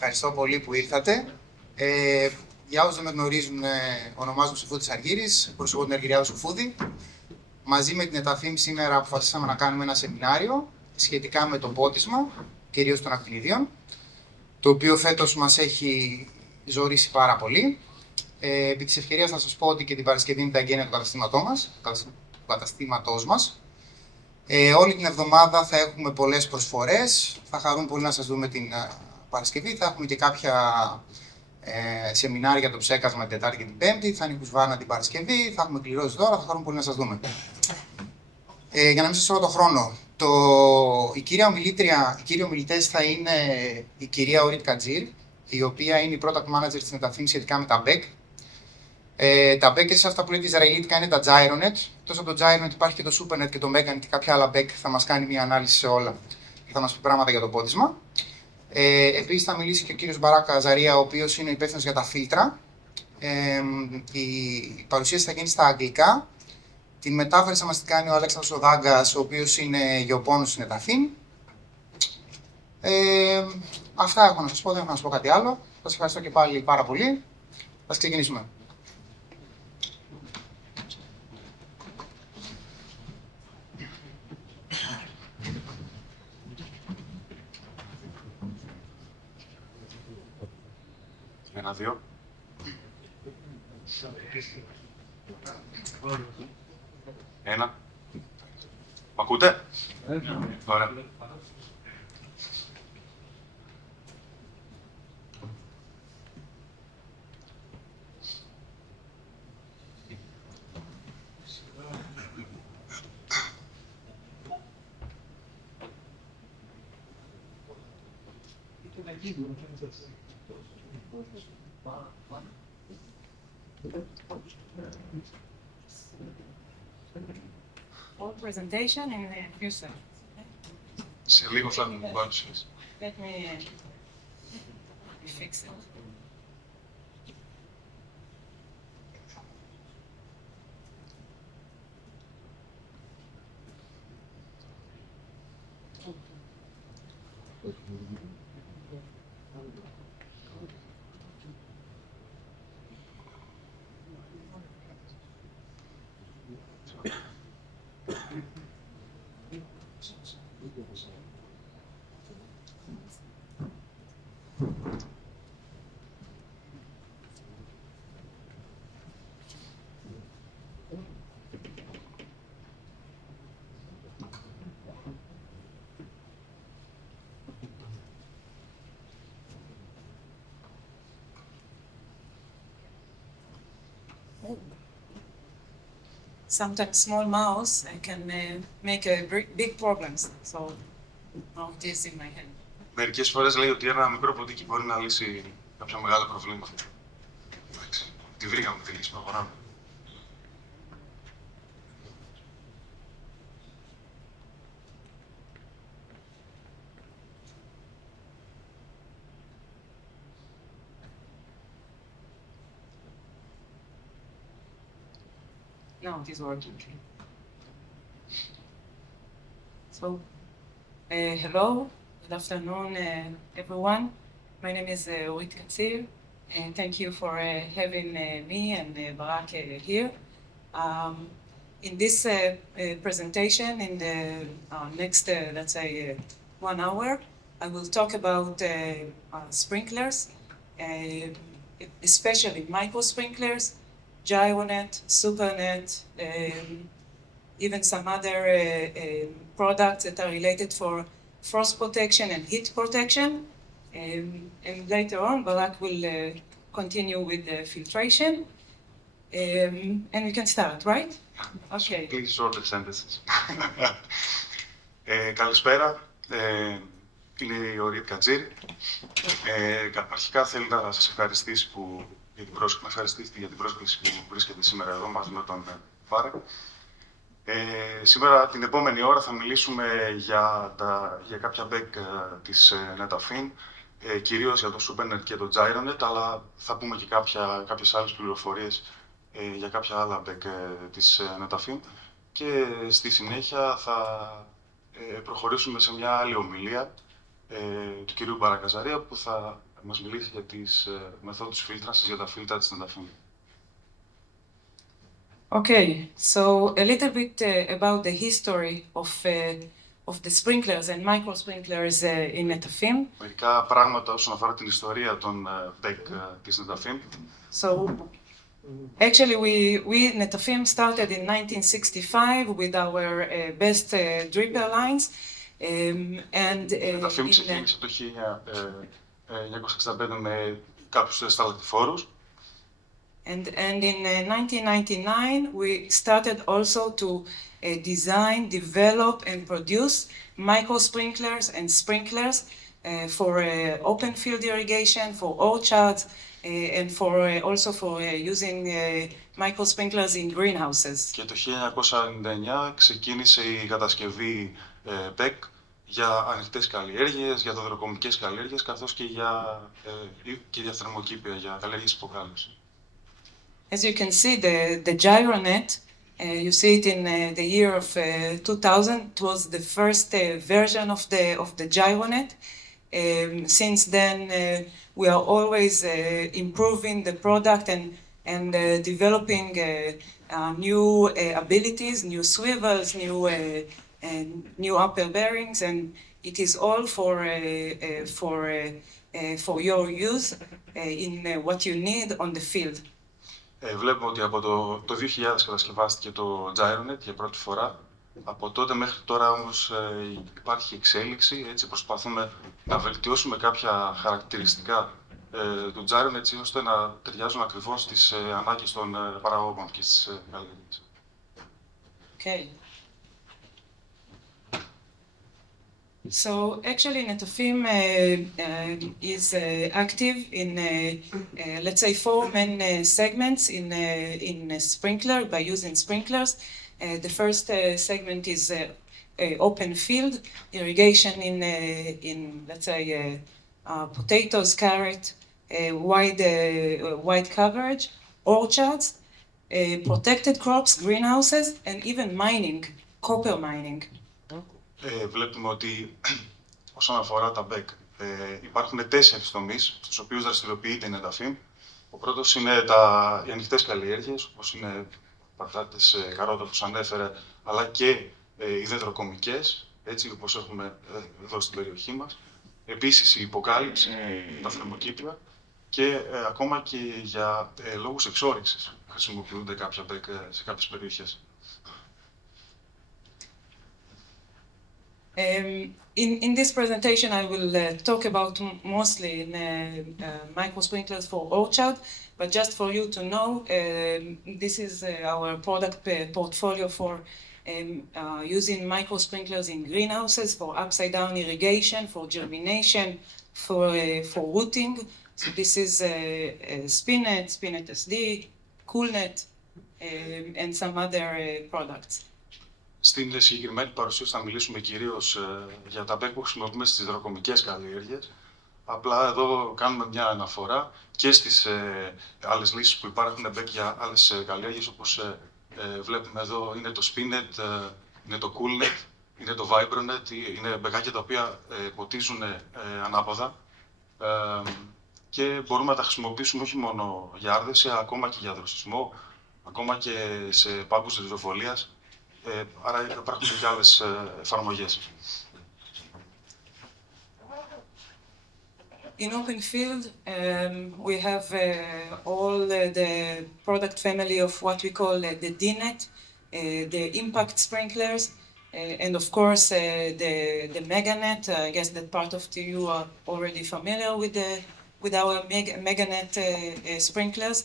Ευχαριστώ πολύ που ήρθατε. Για όσους δεν με γνωρίζουν, ονομάζομαι Sofoudi Αργύρης, προσωπώ την εργηριά του Sofoudi. Μαζί με την Netafim σήμερα αποφασίσαμε να κάνουμε ένα σεμινάριο σχετικά με το πότισμα, κυρίως των ακτινιδίων, το οποίο φέτος μας έχει ζορίσει πάρα πολύ. Επί της ευκαιρίας να σας πω ότι και την Παρασκευή είναι τα εγγένεια του καταστήματός μας. Όλη την εβδομάδα θα έχουμε πολλές προσφορές. Θα χαρούμε πολύ να σας δούμε την Παρασκευή. Θα έχουμε και κάποια σεμινάρια για το ψέκασμα την Τετάρτη και την Πέμπτη. Θα είναι κουσβάνα την Παρασκευή. Θα έχουμε κληρώσει δώρα. Θα χαρούμε πολύ να σας δούμε. Για να μην σας τρώω το χρόνο, η κύριοι ομιλητές θα είναι η κυρία Ορίτ Μπεν Ζικρί, η οποία είναι η product manager της Netafim σχετικά με τα Μπεκ. Τα Μπεκ, αυτά που λέτε Ισραηλίτικα, είναι τα Gyronet. Εκτός από το Gyronet υπάρχει και το Supernet και το Μπεκ και κάποια άλλα Μπεκ. Θα μας κάνει μια ανάλυση σε όλα και θα μας πει πράγματα για το πότισμα. Επίσης θα μιλήσει και ο κύριος Μπαράκ, ο οποίος είναι υπεύθυνος για τα φίλτρα. Η παρουσίαση θα γίνει στα αγγλικά. Την μετάφραση θα μας την κάνει ο Αλέξανδρος Οδάγκας, ο οποίος είναι γεωπόνος στην Netafim. Αυτά έχω να σας πω, δεν έχω να σας πω κάτι άλλο. Σας ευχαριστώ και πάλι πάρα πολύ. Ας ξεκινήσουμε. Ένα, δύο. Ένα. Μ' ακούτε? Ωραία. All presentation in a few seconds. Σε λίγο θα μου παρουσιάσει. Let me fix it. Sometimes small mouse can make big problems. So now it is in my hand. Μερικές φορές λέει ότι ένα μικρό ποντίκι μπορεί να λύσει κάποια μεγάλα προβλήματα. Εντάξει, τη βρήκαμε τη λύση, προχωράμε. No, it is working. So, hello, good afternoon, everyone. My name is Orit Ben Zikri, and thank you for having me and Barak here. In this presentation, in the next, let's say, 1 hour, I will talk about sprinklers, especially micro sprinklers, Gyronet, Supernet, even some other products that are related for frost protection and heat protection. And later on, Barak will continue with the filtration. And we can start, right? Okay. Please shorter sentences. Καλησπέρα. Είναι η Ορίτ Μπεν Ζικρί. Αρχικά θέλω να σας ευχαριστήσει για την πρόσκληση που βρίσκεται σήμερα εδώ μαζί με τον Μπαράκ. Σήμερα την επόμενη ώρα θα μιλήσουμε για κάποια Μπεκ της Netafim, κυρίως για το Supernet και το Gyronet, αλλά θα πούμε και κάποιες άλλες πληροφορίες για κάποια άλλα Μπεκ της Netafim. Και στη συνέχεια θα προχωρήσουμε σε μια άλλη ομιλία του κυρίου Μπαρακαζαρία που θα μας μιλήσει για τις μεθόδους φίλτρασης για τα φίλτρα της Netafim. Okay, so a little bit about the history of the sprinklers and micro sprinklers in Netafim. Μερικά πράγματα όσον αφορά την ιστορία των Μπεκ της Netafim. So actually we Netafim started in 1965 with our best dripper lines. And Netafim ξεκίνησε το 1965 με κάποιους σταλακτιφόρους. And in 1999 we started also to design, develop and produce micro sprinklers and sprinklers for open field irrigation, for orchards, and for also for using micro sprinklers in greenhouses. Και το 1999 ξεκίνησε η κατασκευή Μπεκ για ανοιχτές καλλιέργειες, για δεντροκομικές καλλιέργειες, καθώς και για θερμοκήπια, για καλλιέργειες υποκάλυψης. As you can see, the Gyronet, you see it in the year of 2000. It was the first version of the Gyronet. Since then, we are always improving the product and developing new abilities, new swivels, new upper bearings, and it is all for your use in what you need on the field. Βλέπουμε ότι από το 2000 κατασκευάστηκε το Gyronet για πρώτη φορά. Από τότε μέχρι τώρα όμως υπάρχει εξέλιξη, έτσι προσπαθούμε να βελτιώσουμε κάποια χαρακτηριστικά του Gyronet, έτσι ώστε να ταιριάζουν ακριβώς στις ανάγκες των παραγωγών και στις καλλιέργειες. Okay. So actually Netafim is active in, let's say, 4 main segments in sprinkler, by using sprinklers. The first segment is open field irrigation in let's say, potatoes, carrot, wide coverage, orchards, protected crops, greenhouses, and even mining, copper mining. Βλέπουμε ότι όσον αφορά τα Μπεκ υπάρχουν 4 τομείς στους οποίους δραστηριοποιείται η Netafim. Ο πρώτος είναι οι ανοιχτές καλλιέργειες, όπως είναι πατάτες, καρότα που σας ανέφερε, αλλά και οι δεντροκομικές, έτσι όπως έχουμε εδώ στην περιοχή μας. Επίσης η υποκάλυψη, τα θερμοκήπια και ακόμα και για λόγους εξόρυξης χρησιμοποιούνται κάποια Μπεκ σε κάποιες περιοχές. In this presentation, I will talk about mostly micro sprinklers for orchard, but just for you to know, this is our product portfolio for using micro sprinklers in greenhouses, for upside down irrigation, for germination, for rooting. So this is Spinet, Spinet SD, CoolNet, and some other products. Στην συγκεκριμένη παρουσίαση θα μιλήσουμε κυρίως για τα Μπεκ που χρησιμοποιούμε στις δεντροκομικές καλλιέργειες. Απλά εδώ κάνουμε μια αναφορά και στις άλλες λύσεις που υπάρχουν Μπεκ για άλλες καλλιέργειες, όπως βλέπουμε εδώ είναι το Spinet, είναι το CoolNet, είναι το Gyronet, είναι μπεκάκια τα οποία ποτίζουν ανάποδα και μπορούμε να τα χρησιμοποιήσουμε όχι μόνο για άρδευση, ακόμα και για δροσισμό, ακόμα και σε πάγκους ριζοβολίας. Άρα υπάρχουν και άλλες εφαρμογές. In open field, we have all the product family of what we call the DNet, the impact sprinklers, and of course the MegaNet. I guess that part of you are already familiar with our MegaNet sprinklers.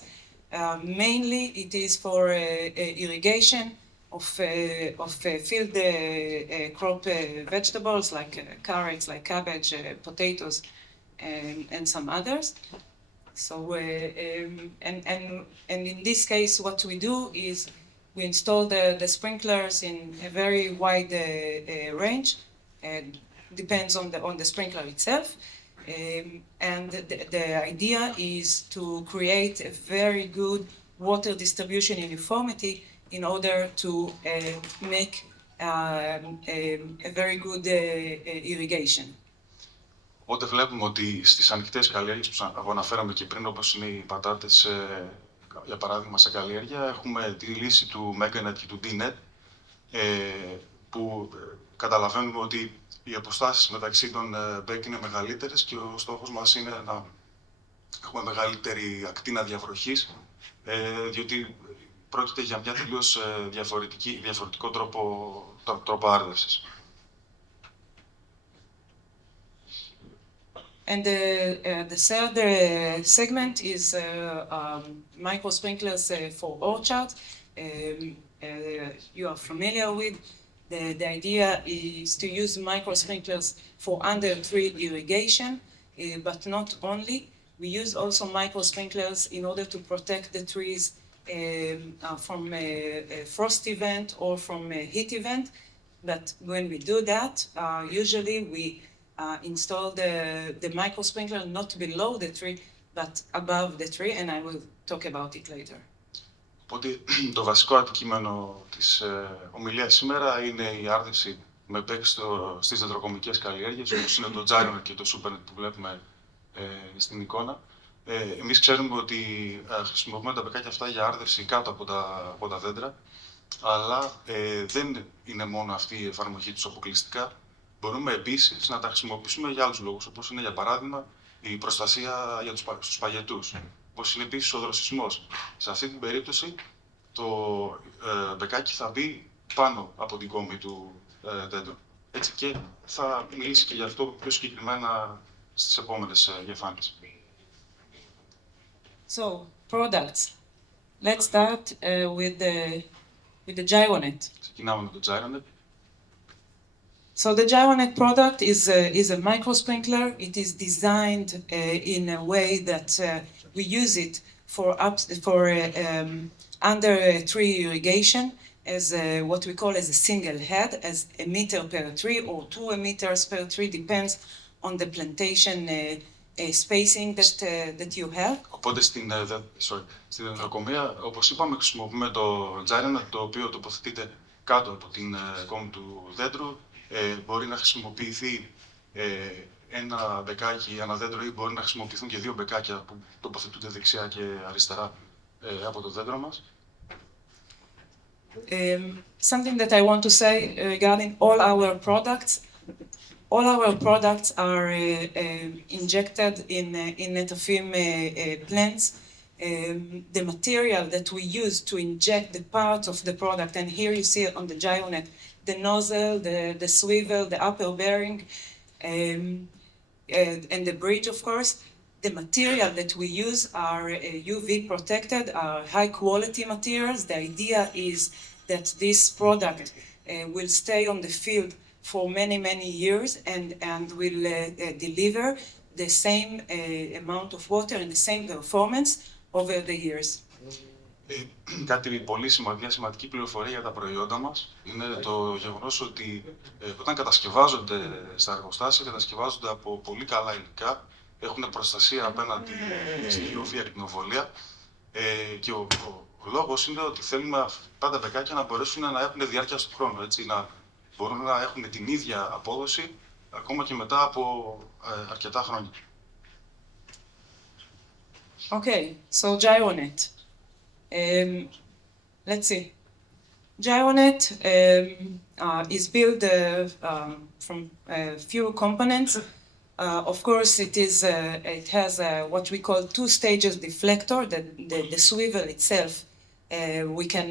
Mainly, it is for irrigation of field crop vegetables like carrots, like cabbage, potatoes, and some others. So, and in this case, what we do is we install the sprinklers in a very wide range. Depends on the sprinkler itself. And the idea is to create a very good water distribution uniformity in order to make a very good irrigation. Οπότε βλέπουμε ότι στις ανοιχτές καλλιέργειες που αναφέραμε και πριν, όπως είναι οι πατάτες, για παράδειγμα σε καλλιέργεια, έχουμε τη λύση του Meganet και του DNet, που καταλαβαίνουμε ότι οι αποστάσεις μεταξύ των Μπεκ είναι μεγαλύτερες και ο στόχος μας είναι να έχουμε μεγαλύτερη ακτίνα διαφροχής, διότι πρόκειται για μια τελείως διαφορετικό τρόπο άρδευσης. And the third segment is micro sprinklers for orchards. You are familiar with. The idea is to use micro sprinklers for under-tree irrigation, but not only. We use also micro sprinklers in order to protect the trees from a frost event or from a heat event. But when we do that, usually we install the micro sprinkler not below the tree, but above the tree, and I will talk about it later. Οπότε το βασικό αντικείμενο της ομιλίας σήμερα είναι η άρδευση με Μπεκ στις δεντροκομικές καλλιέργειες, όπως είναι το Gyronet και το Supernet που βλέπουμε στην εικόνα. Εμείς ξέρουμε ότι χρησιμοποιούμε τα μπεκάκια αυτά για άρδευση κάτω από τα δέντρα, αλλά δεν είναι μόνο αυτή η εφαρμογή τους αποκλειστικά. Μπορούμε επίσης να τα χρησιμοποιήσουμε για άλλους λόγους, όπως είναι για παράδειγμα η προστασία για τους παγετούς, όπως είναι επίσης ο δροσισμός. Σε αυτή την περίπτωση το μπεκάκι θα μπει πάνω από την κόμη του δέντρου. Έτσι, και θα μιλήσει και γι' αυτό πιο συγκεκριμένα στις επόμενες διαφάνειες. So, products. Let's start with the Gyronet. Ξεκινάμε με το Gyronet. So the Gyronet product is a micro sprinkler. It is designed in a way that we use it for under tree irrigation as what we call as a single head, as a meter per tree or 2 meters per tree, depends on the plantation spacing that you have. Οπότε στην δεντροκομεία, όπως είπαμε, χρησιμοποιούμε το Gyronet, το οποίο τοποθετείται κάτω από την κόμη του δέντρου. Μπορεί να χρησιμοποιηθεί ένα μπεκάκι, ένα δέντρο, ή μπορεί να χρησιμοποιηθούν και 2 μπεκάκια που τοποθετούνται δεξιά και αριστερά από το δέντρο μας. Something that I want to say regarding all our products are injected in Netafim plants. The material that we use to inject the parts of the product, and here you see on the Gyronet, the nozzle, the swivel, the upper bearing, and the bridge, of course. The material that we use are UV protected, are high quality materials. The idea is that this product will stay on the field for many, many years and will deliver the same amount of water and the same performance over the years. Μια σημαντική πληροφορία για τα προϊόντα μας είναι το γεγονός ότι όταν κατασκευάζονται στα εργοστάσια, κατασκευάζονται από πολύ καλά υλικά, έχουν προστασία απέναντι στην UV ακτινοβολία, και ο λόγος είναι ότι θέλουμε αυτά τα μπεκάκια να μπορέσουν να έχουν διάρκεια στον χρόνο, έτσι, να μπορούν να έχουν την ίδια απόδοση ακόμα και μετά από αρκετά χρόνια. Okay, so Gyronet. Let's see. Gyronet is built from a few components. Of course, it has what we call 2 stages deflector. The swivel itself, we can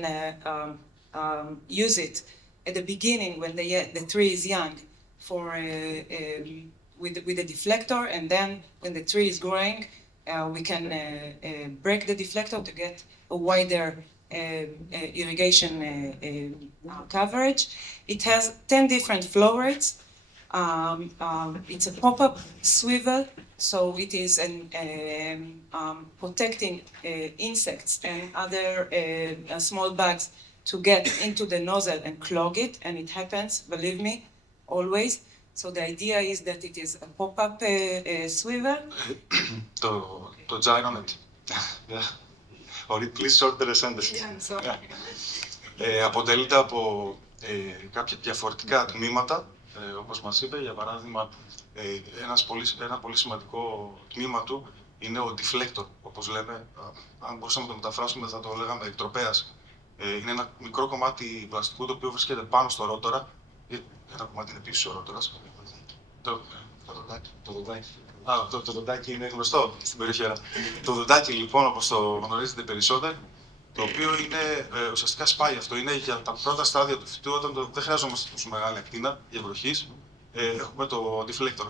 use it at the beginning when the tree is young with the deflector, and then when the tree is growing, we can break the deflector to get a wider irrigation coverage. It has 10 different flow rates. It's a pop-up swivel, so it is protecting insects and other small bugs to get into the nozzle and clog it, and it happens, believe me, always. So the idea is that it is a pop-up swivel. Το Gyronet. Ορίτ, please short the sentence. Yeah, I'm sorry. Αποτελείται από κάποια διαφορετικά τμήματα, όπως μας είπε, για παράδειγμα, ένα πολύ σημαντικό τμήμα του είναι ο deflector, όπως λέμε. Αν μπορούσαμε να το μεταφράσουμε, θα το λέγαμε εκτροπέας. Είναι ένα μικρό κομμάτι πλαστικού το οποίο βρίσκεται πάνω στο ρότορα. Ένα κομμάτι είναι πίσω ο ρότορας. Το δοντάκι είναι γνωστό στην περιοχή. Το δοντάκι, λοιπόν, όπως το γνωρίζετε περισσότερο, το οποίο είναι ουσιαστικά σπάει αυτό. Είναι για τα πρώτα στάδια του φυτού, όταν δεν χρειαζόμαστε τόσο μεγάλη ακτίνα για βροχής, έχουμε το deflector.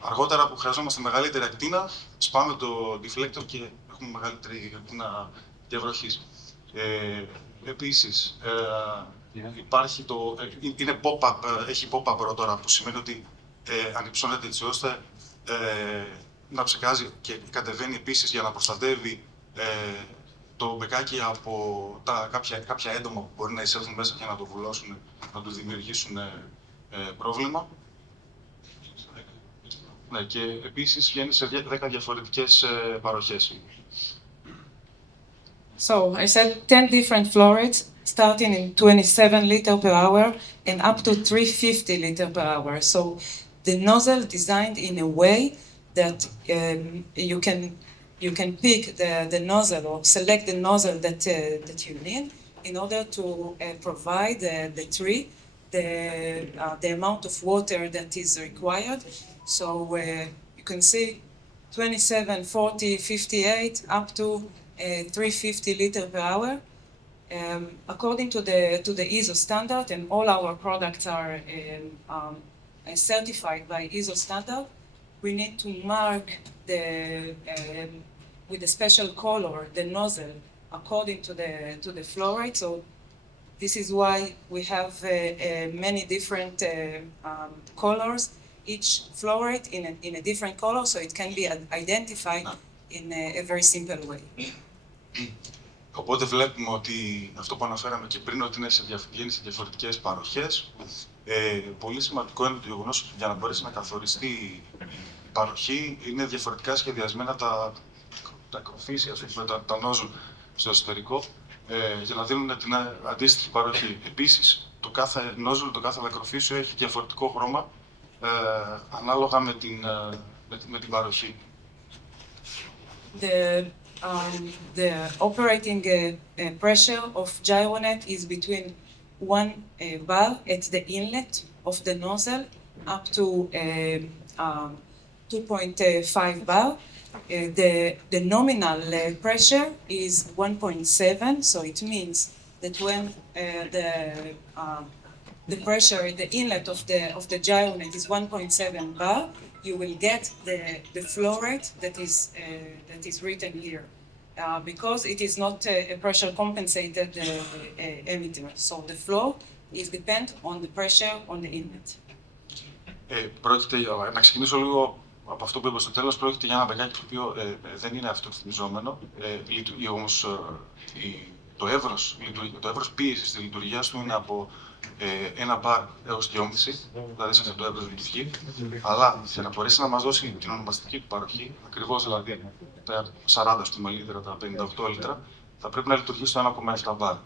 Αργότερα που χρειαζόμαστε μεγαλύτερη ακτίνα, σπάμε το deflector και έχουμε μεγαλύτερη ακτίνα για βροχής. Επίσης, υπάρχει είναι pop-up, έχει pop-up ρότορα, που σημαίνει ότι ανυψώνεται έτσι ώστε να ψεκάζει και κατεβαίνει επίσης για να προστατεύει το μπεκάκι από κάποια έντομα που μπορεί να εισέλθουν μέσα και να το βουλώσουν, να του δημιουργήσουν πρόβλημα. Ναι, και επίσης βγαίνει σε 10 διαφορετικές παροχές. So, I said 10 different flow rates, starting in 27 liter per hour and up to 350 liter per hour. So, the nozzle designed in a way that you can pick the nozzle or select the nozzle that you need in order to provide the tree the amount of water that is required. So you can see 27, 40, 58 up to 350 liter per hour. According to the ISO standard, and all our products are certified by ISO standard, we need to mark with a special color the nozzle according to the flow rate. So this is why we have many different colors, each flow rate in a different color, so it can be identified in a very simple way. Οπότε βλέπουμε ότι αυτό που αναφέραμε και πριν, ότι βγαίνει σε διαφορετικές παροχές. Πολύ σημαντικό είναι το γεγονός ότι για να μπορέσει να καθοριστεί η παροχή, είναι διαφορετικά σχεδιασμένα τα ακροφύσια, τα νόζουλ στο εσωτερικό, για να δίνουν την αντίστοιχη παροχή. Επίσης, το κάθε νόζουλ, το κάθε ακροφύσιο έχει διαφορετικό χρώμα, ανάλογα με την παροχή. The operating pressure of Gyronet is between 1 bar at the inlet of the nozzle up to 2.5 bar. The nominal pressure is 1.7, so it means that when the pressure at the inlet of the Gyronet is 1.7 bar, you will get the flow rate that is written here, because it is not a pressure compensated emitter. So the flow is depend on the pressure on the inlet. Να ξεκινήσω λίγο από αυτό που είπα στο τέλος. Πρόκειται για ένα μπεκάκι το οποίο δεν είναι αυτορυθμιζόμενο, όμως το εύρος πίεσης της λειτουργίας του είναι από 1 μπαρ έως 2,5, δηλαδή σε αυτό το εύρος λειτουργεί, αλλά για να μπορέσει να μας δώσει την ονομαστική του παροχή, ακριβώς δηλαδή τα 40 λίτρα, τα 58 λίτρα, θα πρέπει να λειτουργεί στο 1,7 μπαρ.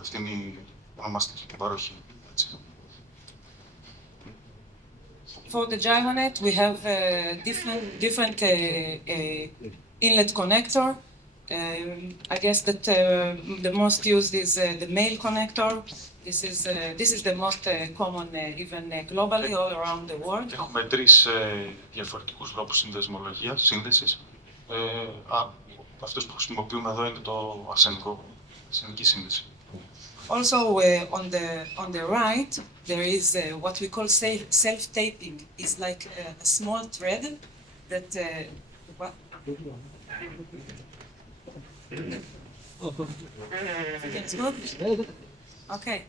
Αυτή είναι η ονομαστική του παροχή. For the Gyronet, we have different inlet connector. I guess that the most used is the male connector. This is the most common, even globally, all around the world. Έχουμε 3 διαφορετικούς τρόπους σύνδεσης. Αυτός που χρησιμοποιούμε εδώ είναι το αρσενική σύνδεση. Also, on the right, there is what we call self-taping. It's like a small thread that. It's good? Okay.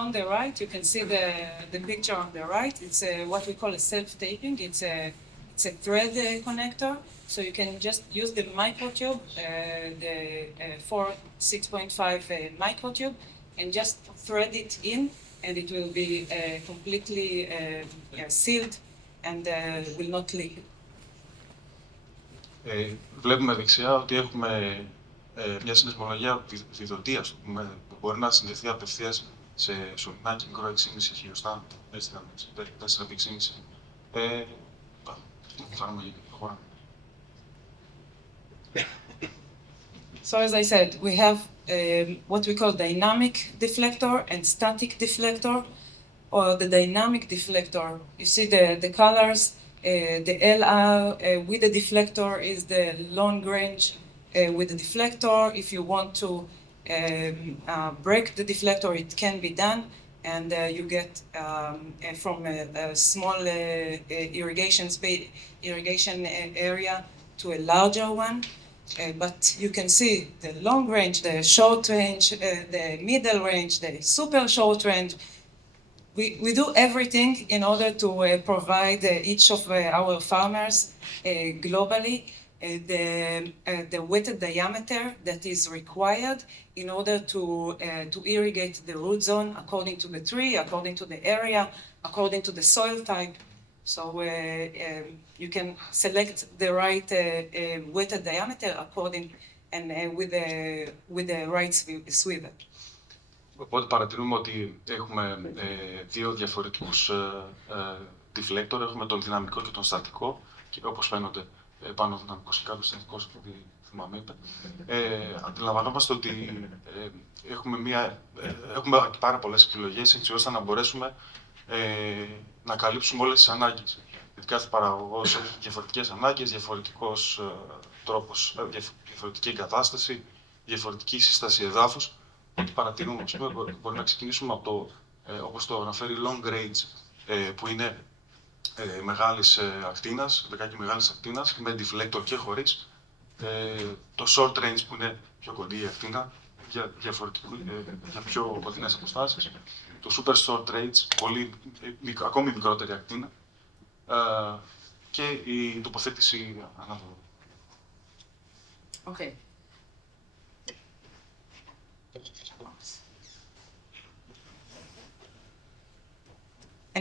On the right, you can see the picture on the right. It's what we call a self-taping. It's a thread connector. So you can just use the microtube, the 6.5 microtube, and just thread it in, and it will be completely sealed and will not leak. Βλέπουμε δεξιά ότι έχουμε μια συνδεσμολογία διδοτείας που μπορεί να συνδεθεί απευθείας σε σωληνάκι μικρό 6,5 χιλιοστά, 4x6. Φτάνουμε για την χώρα. So as I said, we have what we call dynamic deflector and static deflector. Or the dynamic deflector, you see the colors, the LR with the deflector is the long range with the deflector. If you want to break the deflector, it can be done, and you get from a small irrigation area to a larger one. But you can see the long range, the short range, the middle range, the super short range. We do everything in order to provide each of our farmers globally the wetted diameter that is required in order to irrigate the root zone according to the tree, according to the area, according to the soil type. So you can select the right wetted diameter according and with the right swivel. Οπότε παρατηρούμε ότι έχουμε δύο διαφορετικούς deflector. Έχουμε τον δυναμικό και τον στατικό, και όπως φαίνονται πάνω ο δυναμικός και κάτω ο στατικός, από ό,τι θυμάμαι είπε. Αντιλαμβανόμαστε ότι έχουμε πάρα πολλές επιλογές, έτσι ώστε να μπορέσουμε να καλύψουμε όλες τις ανάγκες. Γιατί κάθε παραγωγός έχει διαφορετικές ανάγκες, διαφορετικός τρόπος, διαφορετική εγκατάσταση, διαφορετική σύσταση εδάφους. Ό,τι παρατηρούμε, μπορεί να ξεκινήσουμε από το, όπως το αναφέρει, long range, που είναι μεγάλης ακτίνας, λεκάκι μεγάλης ακτίνας, με deflector και χωρίς. Το short range, που είναι πιο κοντή η ακτίνα, για πιο κοντινές αποστάσεις. Το super short range, ακόμη μικρότερη ακτίνα. Και η τοποθέτηση ανάδρομη. Okay.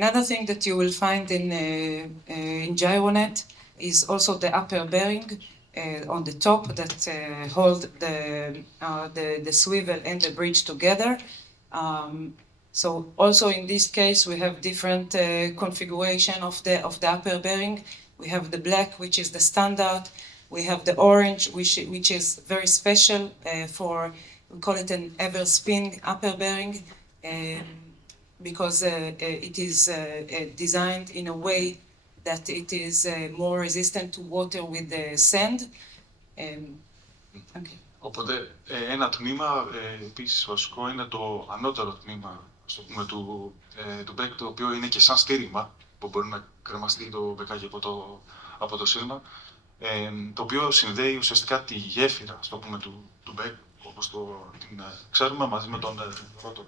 Another thing that you will find in Gyronet is also the upper bearing on the top that hold the swivel and the bridge together. So also in this case we have different configuration of the upper bearing. We have the black, which is the standard. We have the orange, which is very special for, we call it an ever spin upper bearing. Because it is designed in a way that it is more resistant to water with the sand. Okay. Οπότε ένα τμήμα επίσης βασικό είναι το ανώτερο τμήμα, του Μπεκ, το οποίο είναι και σαν στήριγμα, που μπορεί να κρεμαστεί το μπεκάκι από το σύρμα, το οποίο συνδέει ουσιαστικά τη γέφυρα, του Μπεκ, όπως την ξέρουμε, μαζί με τον πρώτο.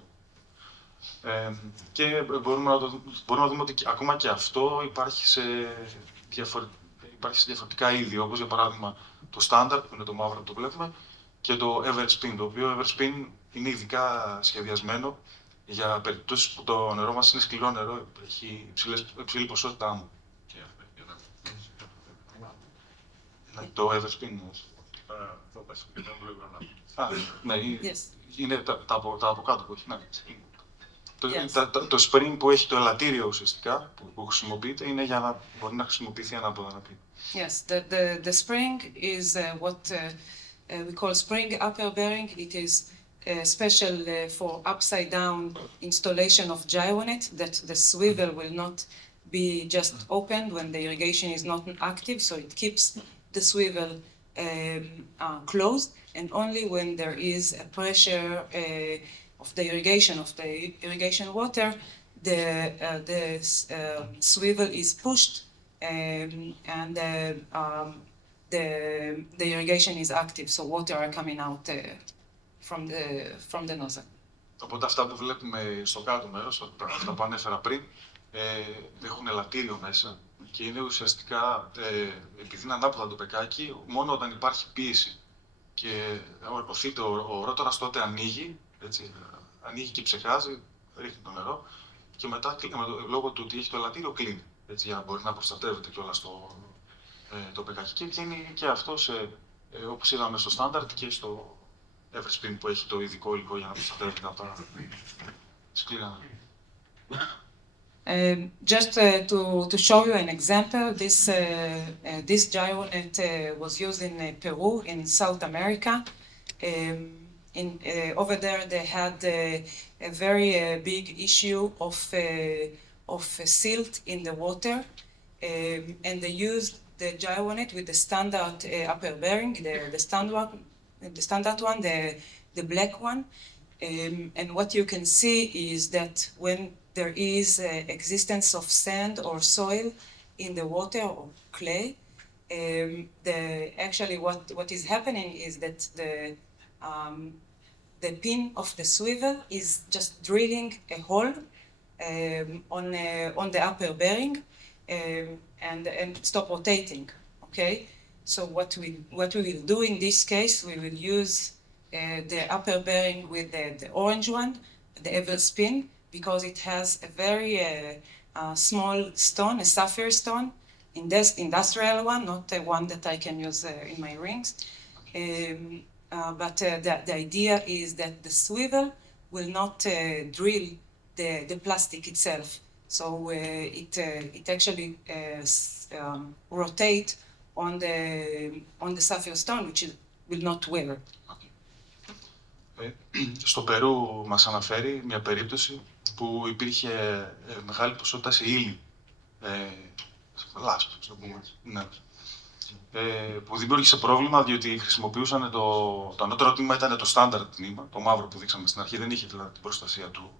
Και μπορούμε να δούμε ότι ακόμα και αυτό υπάρχει σε διαφορετικά είδη, όπως για παράδειγμα το standard, που είναι το μαύρο που το βλέπουμε, και το Everspin, το οποίο Everspin είναι ειδικά σχεδιασμένο για περιπτώσεις που το νερό μας είναι σκληρό νερό, έχει υψηλή ποσότητα άμμου. Το Everspin. Ναι, είναι τα από κάτω που έχει. Το spring που έχει το ελαττήριο ουσιαστικά, που χρησιμοποιείται, είναι για να μπορεί να χρησιμοποιηθεί ανάποδα να πει. Yes, the spring is what we call spring upper bearing. It is special for upside down installation of Gyronet, that the swivel will not be just opened when the irrigation is not active, so it keeps the swivel closed, and only when there is a pressure of the irrigation water, the swivel is pushed and the irrigation is active, so water are coming out from the nozzle. Οπότε αυτά που βλέπουμε στο κάτω μέρος, αυτά που ανέφερα πριν, έχουν ελαττήριο μέσα και είναι ουσιαστικά, επειδή είναι ανάποδα το μπεκάκι, μόνο όταν υπάρχει πίεση και οθείται ο ρότορας, τότε ανοίγει, έτσι, ανοίγει και ψεκάζει, ρίχνει το νερό και μετά, λόγω του ότι έχει το ελαττήριο, κλείνει, έτσι, για να μπορεί να προστατεύεται κιόλας το μπεκάκι. Και κλείνει και αυτό, όπως είδαμε στο standard και στο Everspin, που έχει το ειδικό υλικό για να προστατεύεται από τα Σκληρά. Just to show you an example, this Gyronet was used in Peru, in South America. Over there, they had a very big issue of silt in the water, and they used the Gyronet with the standard upper bearing, the standard one, the black one. And what you can see is that when there is existence of sand or soil in the water or clay, actually what is happening is that the pin of the swivel is just drilling a hole on the upper bearing and stop rotating. Okay, so what we will do in this case, we will use the upper bearing with the orange one, the ever spin, because it has a very small stone, a sapphire stone, in this industrial one, not the one that I can use in my rings. But the idea is that the swivel will not drill the plastic itself. So it actually rotate on the sapphire stone, which will not wear. Στο Περού μας αναφέρει μια περίπτωση που υπήρχε μεγάλη ποσότητα σε ύλη, λάσπη, το πούμε, ναι. Που δημιούργησε πρόβλημα διότι χρησιμοποιούσαν το ανώτερο τμήμα ήταν το στάνταρ τμήμα, το μαύρο που δείξαμε στην αρχή, δεν είχε δηλαδή την προστασία του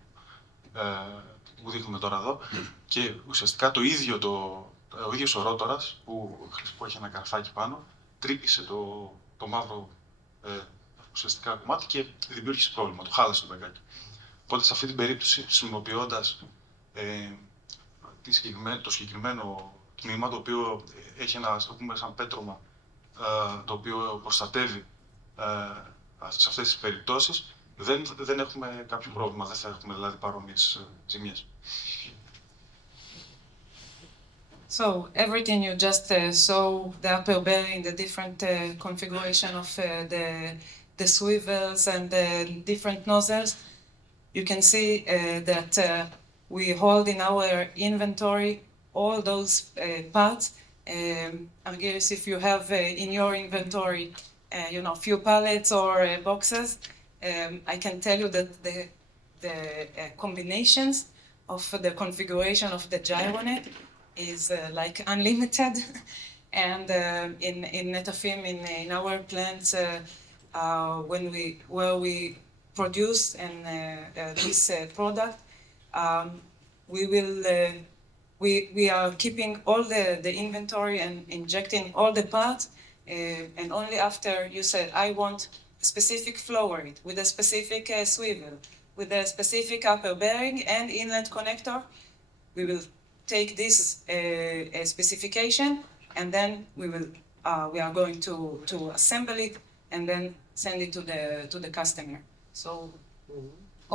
που δείχνουμε τώρα εδώ, και ουσιαστικά ο ίδιος ο ρότορας που έχει ένα καρφάκι πάνω τρύπησε το μαύρο ουσιαστικά κομμάτι και δημιούργησε πρόβλημα, το χάλασε το μπεκάκι. Οπότε σε αυτή την περίπτωση, χρησιμοποιώντας το συγκεκριμένο τμήμα, το οποίο έχει σαν πέτρωμα, το οποίο προστατεύει σε αυτές τις περιπτώσεις, δεν έχουμε κάποιο πρόβλημα, δεν θα έχουμε δηλαδή παρόμοιες ζημιές. So everything you just saw, the upper bearing, the different configuration of the swivels and the different nozzles, you can see that we hold in our inventory all those parts. I guess if you have in your inventory, few pallets or boxes, I can tell you that the combinations of the configuration of the Gyronet is like unlimited. And in Netafim, in our plants, where we produce this product, we are keeping all the inventory and injecting all the parts, and only after you said, I want a specific flow rate with a specific swivel, with a specific upper bearing and inlet connector, we will take this specification, and then we are going to assemble it and then send it to the customer. So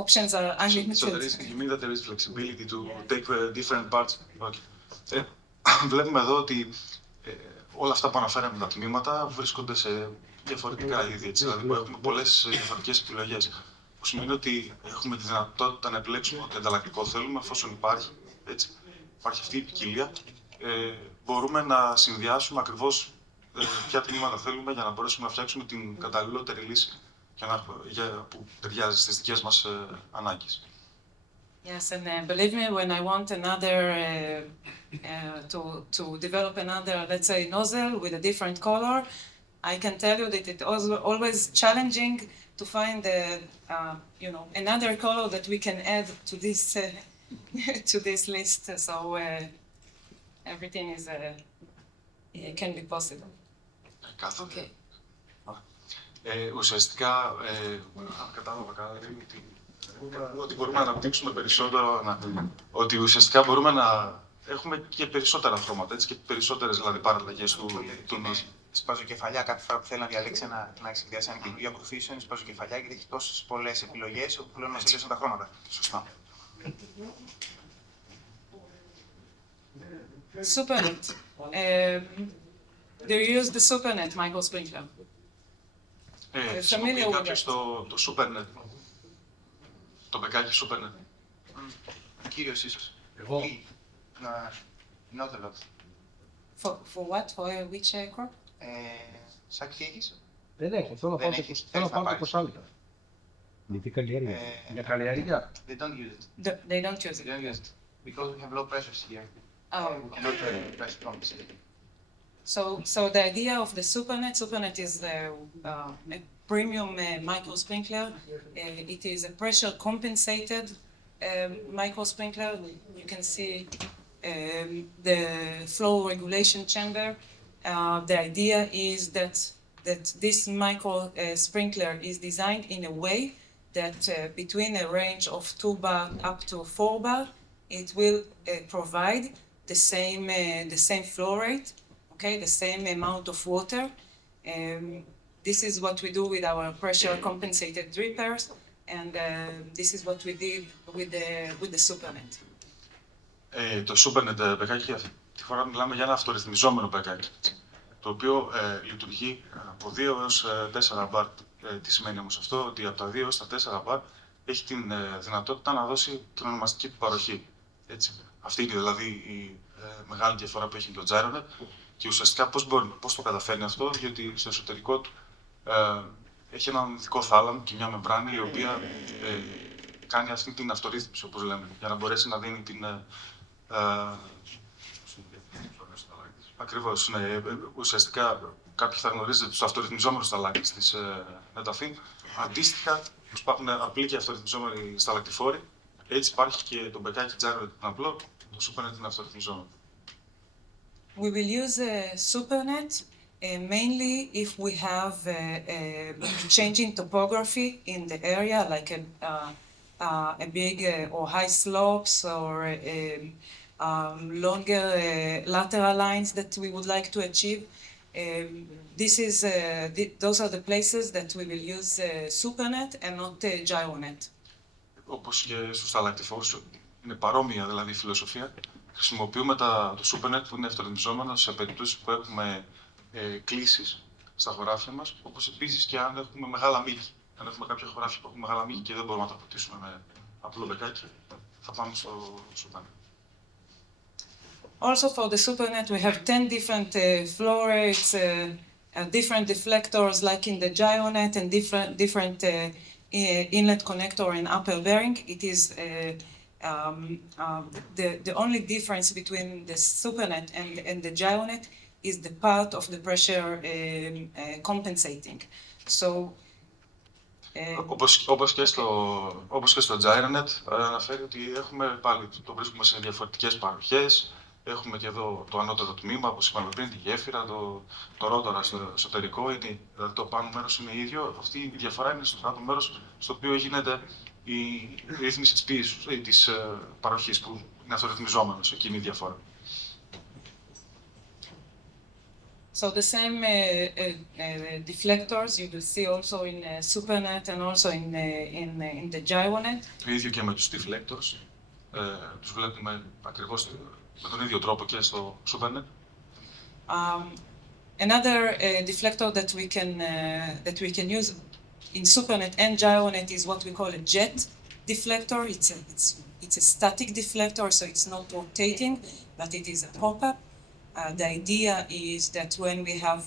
options are unlimited. So you mean that there is flexibility to take different parts? Okay. Βλέπουμε εδώ ότι όλα αυτά που αναφέραμε τα τμήματα βρίσκονται σε διαφορετικά είδη, δηλαδή έχουμε πολλές διαφορετικές επιλογές. Που σημαίνει ότι έχουμε τη δυνατότητα να επιλέξουμε ό,τι ανταλλακτικό θέλουμε, εφόσον υπάρχει. Έτσι. Υπάρχει αυτή η ποικιλία. Μπορούμε να συνδυάσουμε ακριβώς ποια τμήματα θέλουμε για να μπορέσουμε να φτιάξουμε την καταλληλότερη λύση που ταιριάζει στις δικές μας ανάγκες. Yes, and believe me, when I want another to develop another, let's say, nozzle with a different color, I can tell you that it's always challenging to find another color that we can add to this list. So everything can be possible. Okay. Ουσιαστικά, αν κατάλαβα καλά, ότι μπορούμε να αναπτύξουμε περισσότερο, ότι ουσιαστικά μπορούμε να έχουμε και περισσότερα χρώματα, έτσι, και περισσότερες δηλαδή παραλλαγές του νόζου. Σπαζοκεφαλιά, κάθε φορά που θέλει να διαλέξει να σχεδιάσει ένα καινούργιο ακολουθήσει, είναι σπαζοκεφαλιά, γιατί έχει τόσες πολλές επιλογές όπου πλέον να συλλέξουν τα χρώματα. Σωστά. Supernet. Do you use the Supernet, Michael Sprinkler? Χρησιμοποιεί κάποιος το Supernet, το μπεκάκι Supernet. κύριος ίσως. Εγώ. Not a lot. For what? For which crop? Σάκη έχεις? Δεν έχω, θέλω να πάρω το κοσάλικα. Γιατί καλλιέργεια. Για καλλιέργεια. They don't use it. They don't use They it. don't use it. Because we have low pressures here. Oh. We cannot pressure compensate. So the idea of the Supernet is a premium micro sprinkler. It is a pressure compensated micro sprinkler. You can see the flow regulation chamber. The idea is that this micro sprinkler is designed in a way that between a range of 2 bar up to 4 bar, it will provide the same flow rate, okay, the same amount of water. This is what we do with our pressure compensated drippers, and this is what we did with the Supernet. Το Supernet μπεκάκι, αυτή τη φορά μιλάμε για ένα αυτορυθμιζόμενο μπεκάκι, το οποίο λειτουργεί από 2 έως 4 μπαρ. Τι σημαίνει όμως αυτό? Ότι από τα 2 έως τα 4 μπαρ έχει την δυνατότητα να δώσει την ονομαστική του παροχή. Έτσι. Αυτή είναι δηλαδή η μεγάλη διαφορά που έχει το Gyronet και ουσιαστικά πώς το καταφέρνει αυτό, γιατί στο εσωτερικό του έχει έναν ειδικό θάλαμο και μια μεμβράνη η οποία κάνει αυτή την αυτορύθμιση, όπως λέμε, για να μπορέσει να δίνει την ακριβώς, ναι. Ουσιαστικά κάποιοι θα γνωρίζετε τους αυτορυθμιζόμενους σταλάκτες της Netafim. Αντίστοιχα, υπάρχουν απλοί και αυτορυθμιζόμενοι σταλακτιφόροι. Έτσι υπάρχει και το μπεκάκι Gyronet που είναι απλό, το Supernet είναι αυτορυθμιζόμενο. We will use Supernet mainly if we have changing topography in the area, like a big or high slopes or longer lateral lines that we would like to achieve. Those are the places that we will use Supernet and not Gyronet. Όπως και στους σταλακτιφόρους, είναι παρόμοια δηλαδή η φιλοσοφία. Χρησιμοποιούμε το Supernet που είναι αυτορυθμιζόμενο σε περιπτώσεις που έχουμε κλίσεις στα χωράφια μας, όπως επίσης και αν έχουμε μεγάλα μήκη. Αν έχουμε κάποια χωράφια που έχουν μεγάλα μήκη και δεν μπορούμε να τα ποτίσουμε με απλό μπεκάκι, θα πάμε στο Supernet. Also for the Supernet, we have 10 different flow rates, different deflectors like in the Gyronet, and different inlet connector and upper bearing. It is the only difference between the Supernet and the Gyronet is the part of the pressure compensating. So όπως και στο Gyronet, αναφέρει ότι έχουμε πάλι, το βρίσκουμε σε διαφορετικές παροχές. Έχουμε και εδώ το ανώτερο τμήμα, όπως είπαμε πριν, τη γέφυρα, το ρότορα στο εσωτερικό, δηλαδή το πάνω μέρος είναι ίδιο. Αυτή η διαφορά είναι στο κάτω μέρος, στο οποίο γίνεται η ρύθμιση της πίεσης, της παροχής, που είναι αυτορυθμιζόμενος, εκείνη η διαφορά. So the same deflectors you will see also in Supernet and also in the Gyronet. Το ίδιο και με τους deflectors. Τους βλέπουμε ακριβώς με τον ίδιο τρόπο και στο Supernet. Another deflector that we can use in Supernet and Gyronet is what we call a jet deflector. It's a static deflector, so it's not rotating, but it is a pop-up. The idea is that when we have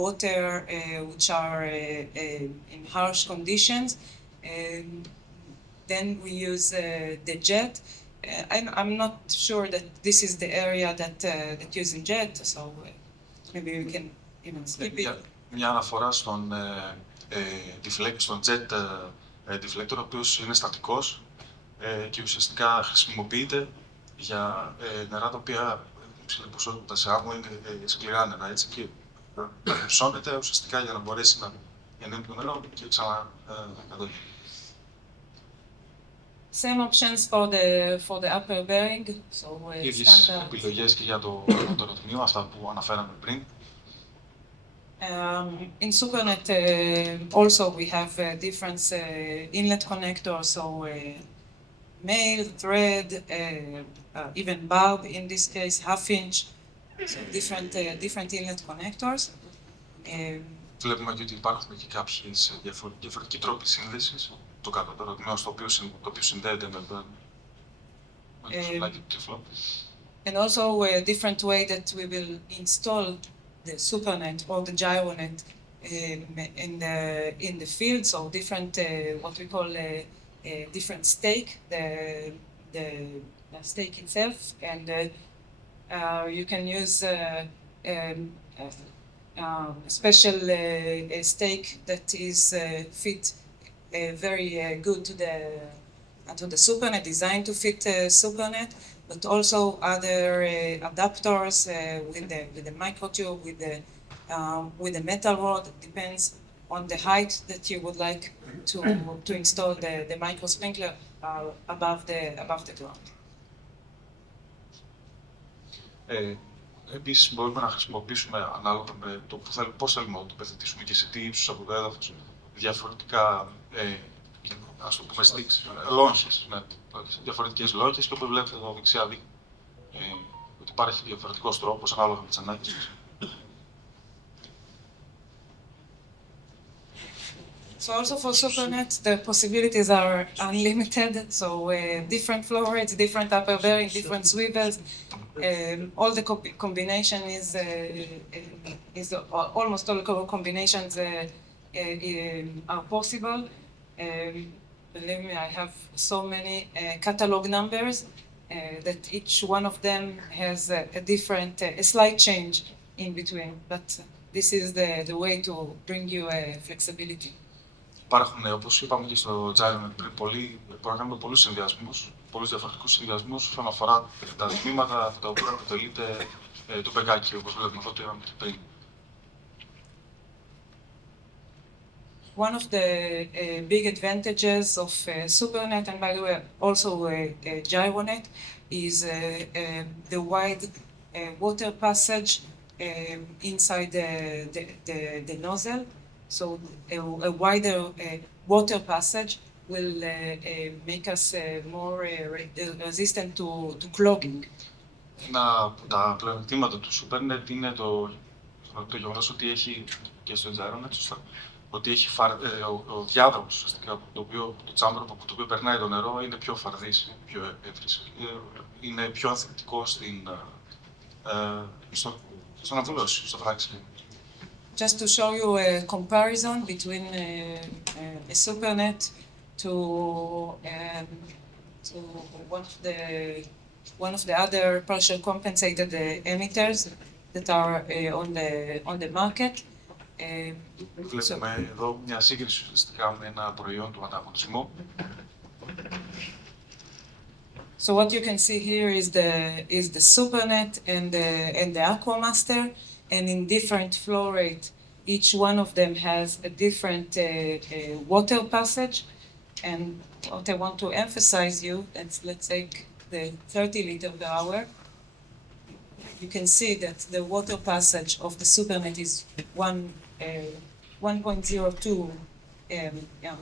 water which are in harsh conditions, then we use the jet. I'm not sure that this is the area that using jet, so maybe we can even skip it. Μια αναφορά στον jet deflector, ο οποίος είναι στατικός και ουσιαστικά χρησιμοποιείται για νερά τα οποία έχουν υψηλή ποσότητα σε άμμο, είναι σκληρά νερά, έτσι, και ψώνεται ουσιαστικά για να μπορέσει να γεννήσει το νερό και ξανά κατοχή. Same options for the upper bearing, so ίδιες επιλογές και για το ανώτερο τμήμα, αυτά που αναφέραμε πριν. In Supernet also we have different inlet connectors, so male, thread, even bulb in this case, half-inch, so different inlet connectors. Βλέπουμε και ότι υπάρχουν και κάποιες διαφορετικοί τρόποι σύνδεσης. Το κατώτερο τμήμα, το οποίο συνδέεται με like it to flow. And also a different way that we will install the Supernet or the Gyronet in the field, so different what we call a different stake, the stake itself, and you can use a special stake that is fit very good to the Supernet, designed to fit Supernet, but also other adapters with the microtube, with the metal rod. It depends on the height that you would like to install the micro sprinkler above the ground. Επίσης, μπορούμε να χρησιμοποιήσουμε ανάλογα με το πώς θέλουμε να το τοποθετήσουμε και σε τι ύψους από το έδαφος διαφορετικά, ας το πούμε, sticks, λόγχες, ναι, διαφορετικές λόγχες, και όπως βλέπετε εδώ δεξιά δείχνει ότι υπάρχει διαφορετικός τρόπος ανάλογα με τις ανάγκες. So also for Supernet, the possibilities are unlimited. So different flow rates, different upper bearing, different swivels. All the combination is almost all combinations are possible. Believe me, I have so many catalog numbers that each one of them has a different, a slight change in between. But this is the way to bring you flexibility. Υπάρχουν, όπως είπαμε και στο Gyronet πριν, μπορούμε να κάνουμε πολλούς συνδυασμούς, πολλούς διαφορετικούς συνδυασμούς όσον αφορά τα τμήματα τα οποία αποτελείται το μπεκάκι, όπως βλέπουμε εδώ, το είπαμε και πριν. One of the big advantages of Supernet, and by the way also Gyronet, is the wide water passage inside the nozzle. So a wider water passage will make us more resistant to clogging. Ένα από τα πλεονεκτήματα του Supernet είναι το γεγονός ότι έχει, και στο Gyronet, σωστά, ότι έχει ο διάδρομος, ουσιαστικά, το τσάμπρο από το οποίο περνάει το νερό είναι πιο φαρδής, πιο εύρης, είναι πιο ανθεκτικό στο να δουλώσει, στο φράξιμο. Just to show you a comparison between a Supernet to one of the other pressure compensated emitters that are on the market. Βλέπουμε εδώ μια σύγκριση ουσιαστικά με ένα προϊόν του ανταγωνισμού. So what you can see here is the Supernet and the Aquamaster, and in different flow rate, each one of them has a different water passage. And what I want to emphasize you, let's take the 30 liter per hour. You can see that the water passage of the Supernet is 1.02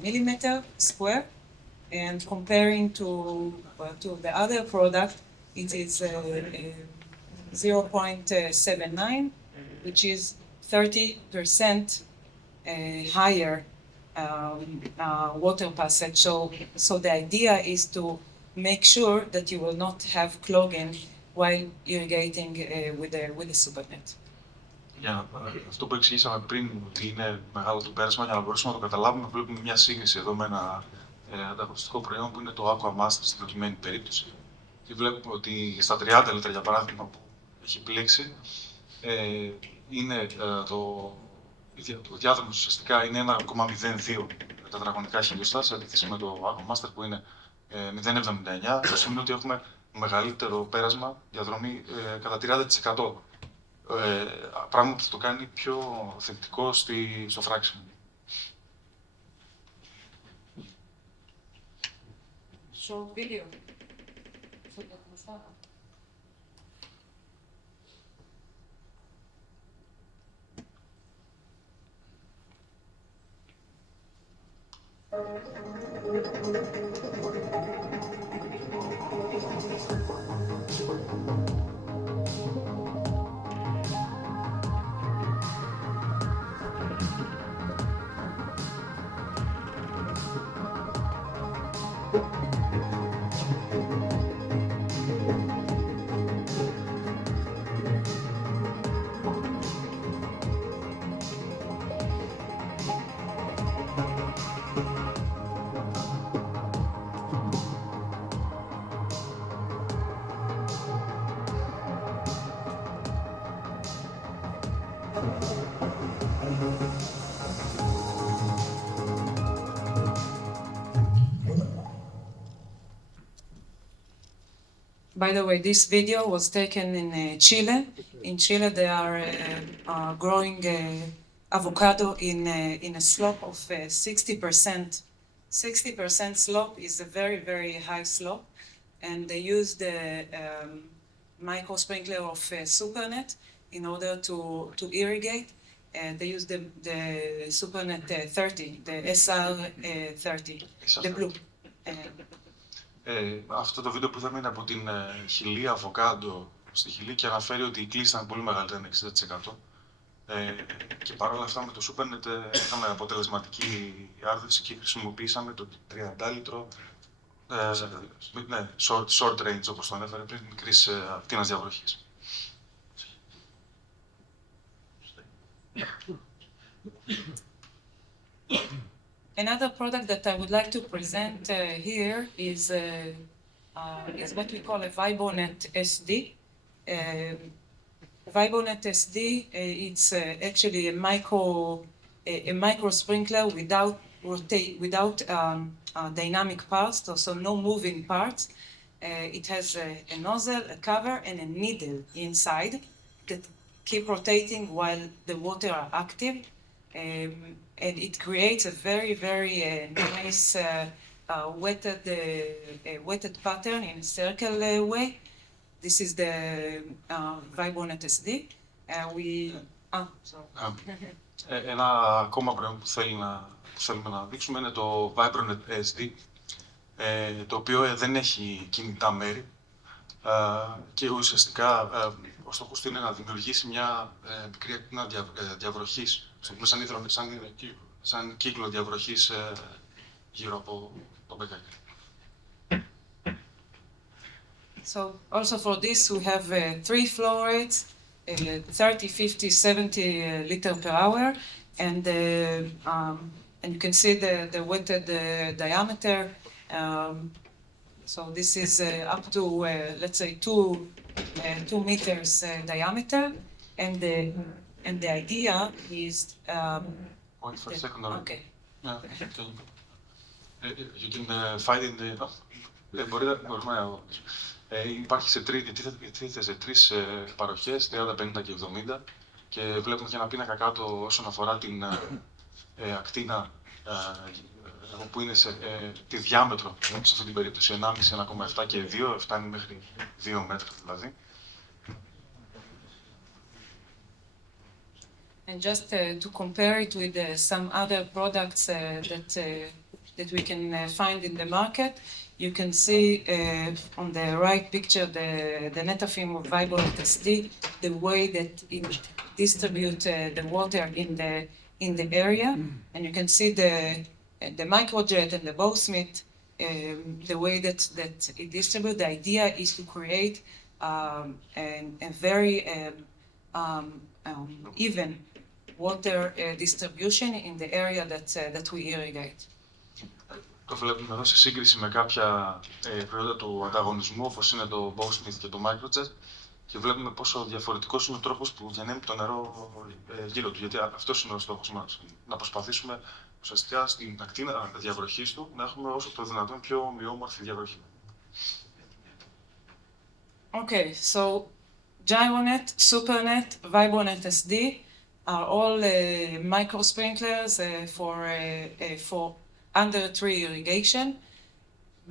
millimeter square, and comparing to the other product, it is 0.79, which is 30% higher water passage. So the idea is to make sure that you will not have clogging while irrigating with the Supernet. Για αυτό που εξηγήσαμε πριν, ότι είναι μεγάλο το πέρασμα, για να μπορέσουμε να το καταλάβουμε, βλέπουμε μια σύγκριση εδώ με ένα ανταγωνιστικό προϊόν που είναι το Aquamaster στην προκειμένη περίπτωση. Και βλέπουμε ότι στα 30 λίτρα, για παράδειγμα, που έχει πλήξει, είναι το διάδρομος ουσιαστικά είναι 1,02 τετραγωνικά χιλιοστά, σε αντίθεση με το Aquamaster που είναι 0,79. Αυτό σημαίνει ότι έχουμε μεγαλύτερο πέρασμα, διαδρομή κατά 30%. Πράγμα που θα το κάνει πιο θετικό στο φράξιμο. Short video. By the way, this video was taken in Chile. In Chile, they are growing avocado in a slope of 60%. 60% slope is a very, very high slope, and they use the micro sprinkler of Supernet in order to irrigate. And they use the Supernet 30, the SR30, the blue. Αυτό το βίντεο που είδαμε είναι από την χιλή αβοκάντο στη Χιλή και αναφέρει ότι η κλίση ήταν πολύ μεγαλύτερη, 60%. Και παρόλα αυτά με το Supernet είχαμε αποτελεσματική άρδευση και χρησιμοποιήσαμε το 30 λίτρο short range, όπως το ανέφερε πριν, μικρής ακτίνας διαβροχής. Another product that I would like to present here is what we call a Gyronet SD. Gyronet SD, it's actually a micro sprinkler without dynamic parts, so no moving parts. It has a nozzle, a cover, and a needle inside that keep rotating while the water are active. And it creates a very, very nice wetted pattern in a circle way. This is the Gyronet SD. Ένα ακόμα προϊόν που θέλουμε να δείξουμε είναι το Gyronet SD, το οποίο δεν έχει κινητά μέρη και ουσιαστικά ο στόχος του είναι να δημιουργήσει μια μικρή ακτίνα διαβροχής, σαν κύκλο διαβροχής γύρω από το μπεκάκι. So also for this we have 3 flow rates, 30, 50, 70 liter per hour, and you can see the wetted diameter. So this is up to let's say 2 meters diameter, and the idea is. Wait for a second. Okay. Yeah. You can find in the. Μπορούμε. Υπάρχει τίθεται σε 3 παροχές, 30, 50 και 70, και βλέπουμε και ένα πίνακα κάτω όσον αφορά την ακτίνα που είναι τη διάμετρο, σε αυτή την περίπτωση 1,5, 1,7 και 2, φτάνει μέχρι 2 μέτρα δηλαδή. And just to compare it with some other products that we can find in the market, you can see on the right picture the Netafim of Gyronet SD, the way that it distributes the water in the area, and you can see the microjet and the bowsmith, the way that it distributes. The idea is to create a very even water distribution in the area that we irrigate. Το βλέπουμε εδώ σε σύγκριση με κάποια προϊόντα του ανταγωνισμού, όπως είναι το bowsmith και το microjet, και βλέπουμε πόσο διαφορετικός είναι ο τρόπος που διανέμει το νερό γύρω του. Γιατί αυτός είναι ο στόχος μας, να προσπαθήσουμε ουσιαστικά στην ακτίνα διαβροχής του να έχουμε όσο το δυνατόν πιο ομοιόμορφη διαβροχή. Okay, so Gyronet, Supernet, Gyronet SD are all micro sprinklers for under tree irrigation,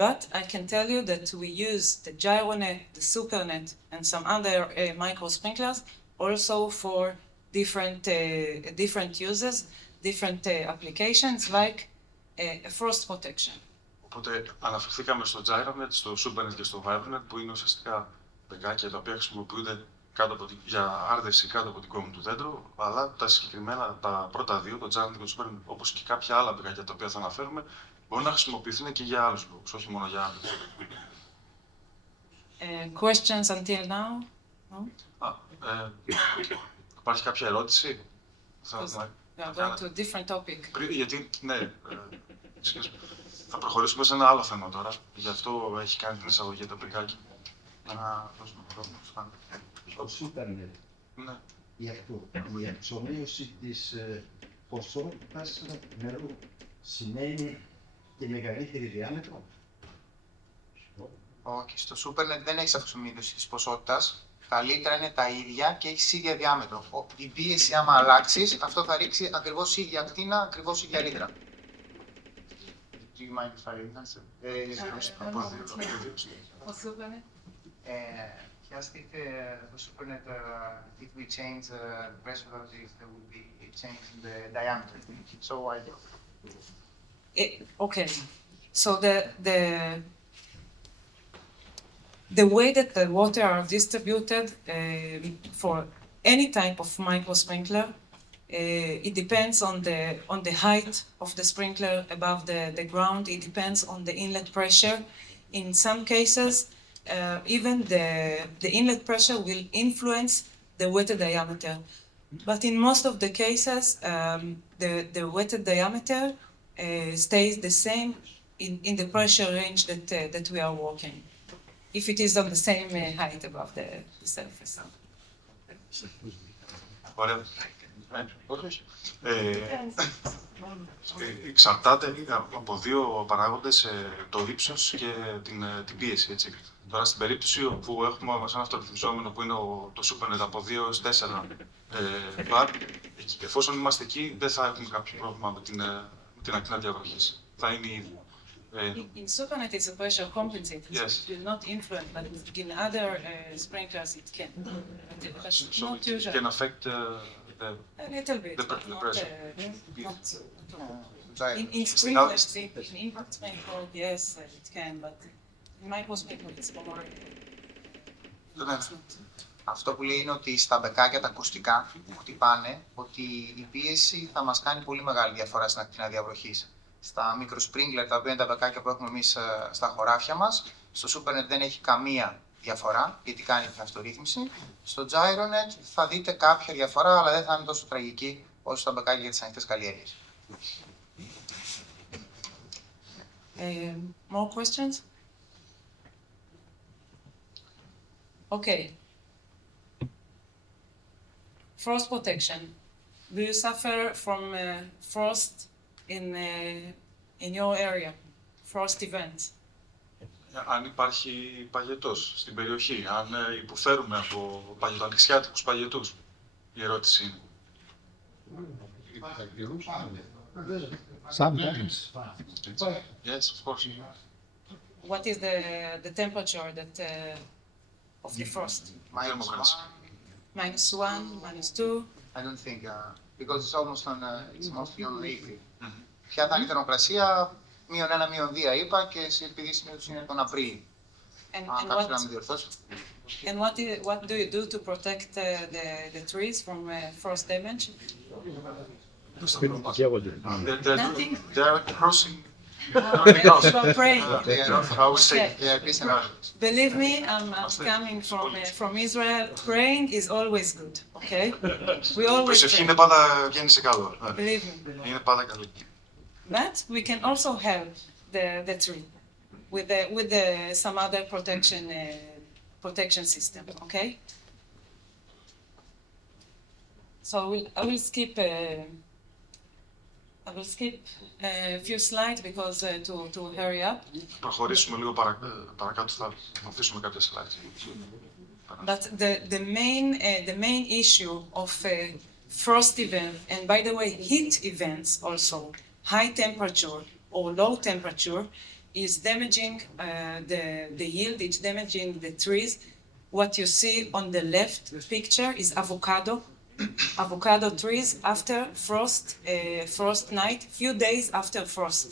but I can tell you that we use the Gyronet, the Supernet, and some other micro sprinklers also for different uses, different applications like frost protection. Οπότε αναφερθήκαμε στο Gyronet, στο Supernet και στο Gyronet, που είναι ουσιαστικά μπεκάκια τα οποία χρησιμοποιούνται για άρδευση κάτω από την κόμη του δέντρου, αλλά τα συγκεκριμένα, τα πρώτα δύο, το Gyronet και το Supernet, όπως και κάποια άλλα μπεκάκια τα οποία θα αναφέρουμε, μπορούν να χρησιμοποιηθούν και για άλλους λόγους, όχι μόνο για άρδευση. Questions until now? No? Υπάρχει κάποια ερώτηση? We are going to a different topic. Γιατί, ναι, θα προχωρήσουμε σε ένα άλλο θέμα τώρα, γι' αυτό έχει κάνει την εισαγωγή το μπεκάκι. Να δώσουμε χρόνο. Το Supernet, Ναι. η εξομοίωση της ποσότητας νερού σημαίνει και μεγαλύτερη διάμετρο. Όχι, στο Supernet δεν έχεις αυξομοίωση της ποσότητας. Τα λίτρα είναι τα ίδια και έχεις ίδια διάμετρο. Η πίεση, άμα αλλάξεις, αυτό θα ρίξει ακριβώς ίδια ακτίνα, ακριβώς ίδια λίτρα. Do you mind if I answer? He asked if the Supernet, if we change the pressure, if there will be a change in the diameter. So I. Okay, so the way that the water are distributed for any type of micro sprinkler, it depends on the height of the sprinkler above the ground. It depends on the inlet pressure. In some cases, even the inlet pressure will influence the wetted diameter. But in most of the cases, the wetted diameter stays the same in the pressure range that we are working, if it is on the same height above the surface. Ωραία. Εξαρτάται από δύο παράγοντες, το ύψος και την πίεση. Έτσι. Τώρα στην περίπτωση που έχουμε ένα αυτορυθμιζόμενο που είναι το Supernet από 2 έως 4 bar, εφόσον είμαστε εκεί δεν θα έχουμε κάποιο πρόβλημα με την ακτίνα διαβροχής. Θα είναι ίδιο. In Supernet, it's a pressure compensator. Yes. It will not influence, but in other sprinklers it can. But So not usually. it can affect A little bit, the but not, pressure. in sprinklers, in impact sprinkler, yes, it can, but in micro sprinkler it's more. Αυτό που λέει είναι ότι στα μπεκάκια τα ακουστικά που χτυπάνε, ότι η πίεση θα μας κάνει πολύ μεγάλη διαφορά στην ακτίνα διαβροχής. Στα μικροσπρίγκλερ, τα οποία είναι τα μπεκάκια που έχουμε εμείς στα χωράφια μας, στο Supernet δεν έχει καμία διαφορά, γιατί κάνει την αυτορύθμιση. Στο Gyronet θα δείτε κάποια διαφορά, αλλά δεν θα είναι τόσο τραγική όσο στα μπεκάκια για τις ανοιχτές καλλιέργειες. More questions? Okay. Frost protection. Do you suffer from frost in your area? Frost events? Αν υπάρχει παγετός στην περιοχή, αν υποφέρουμε από ανοιξιάτικους παγετούς, η ερώτηση είναι. Sometimes. Yes, of course. What is the temperature that of the frost? -1, -2? I don't think, because it's almost on, it's mostly on April. Ποια θα είναι η θερμοκρασία, -1, -2 είπα και επειδή συνήθως είναι τον Απρίλιο. Αν κάποιος να με διορθώσει. And what do you do to protect the trees from frost damage? Nothing? They are crossing. You are praying. Believe me, I'm coming from Israel. Praying is always good, okay? We Η always προσευχή pray. είναι πάντα βγαίνει σε καλό. Believe me. Είναι πάντα καλή. But we can also help the tree with some other protection system, okay? So I will skip a few slides because to hurry up. Προχωρήσουμε λίγο παρακάτω, θα αφήσουμε κάποια slides. But the main issue of frost event, and by the way, heat events also, high temperature or low temperature, is damaging the yield, it's damaging the trees. What you see on the left picture is avocado trees after frost night, few days after frost.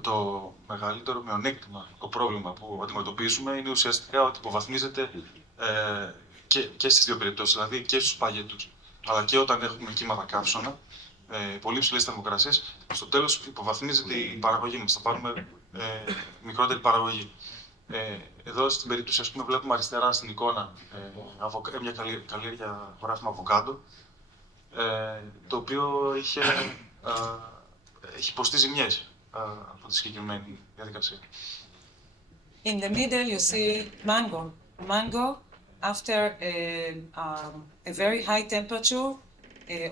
Το μεγαλύτερο μειονέκτημα, το πρόβλημα που αντιμετωπίζουμε είναι ουσιαστικά ότι υποβαθμίζεται και στις δύο περιπτώσεις, δηλαδή και στους παγετούς, αλλά και όταν έχουμε κύματα καύσωνα, πολύ ψηλές θερμοκρασίες, στο τέλος υποβαθμίζεται η παραγωγή μας, θα πάρουμε μικρότερη παραγωγή. Εδώ στην περίπτωση, ας πούμε, βλέπουμε αριστερά στην εικόνα μια καλλιέργεια χωράφι με αβοκάντο, το οποίο έχει υποστεί ζημιές από τη συγκεκριμένη διαδικασία. In the middle you see mango. Mango after a very high temperature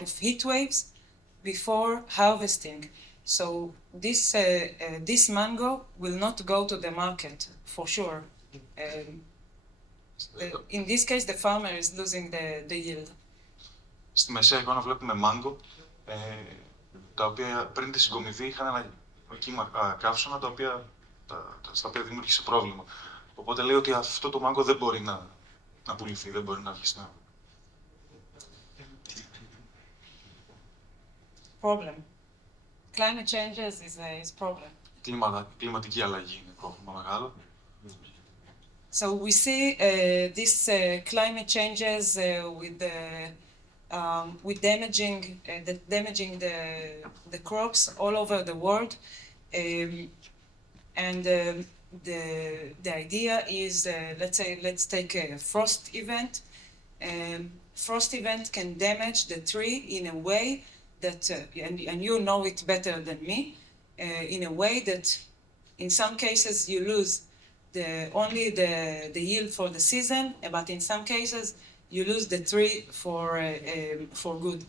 of heat waves before harvesting. So this mango will not go to the market for sure. In this case, the farmer is losing the yield. Στη μεσαία εικόνα βλέπουμε μάγκο, τα οποία πριν τη συγκομιδή είχαν ένα κύμα καύσωνα, στα οποία δημιούργησε πρόβλημα. Οπότε λέει ότι αυτό το μάγκο δεν μπορεί να πουληθεί, δεν μπορεί να βγει στην αγορά. Problem. Climate changes is problem. Κλιματική αλλαγή είναι πρόβλημα μεγάλο. So we see this climate changes with damaging the crops all over the world, and the idea is let's take a frost event. Frost event can damage the tree in a way that, and you know it better than me, in a way that in some cases you lose only the yield for the season, but in some cases you lose the tree for good.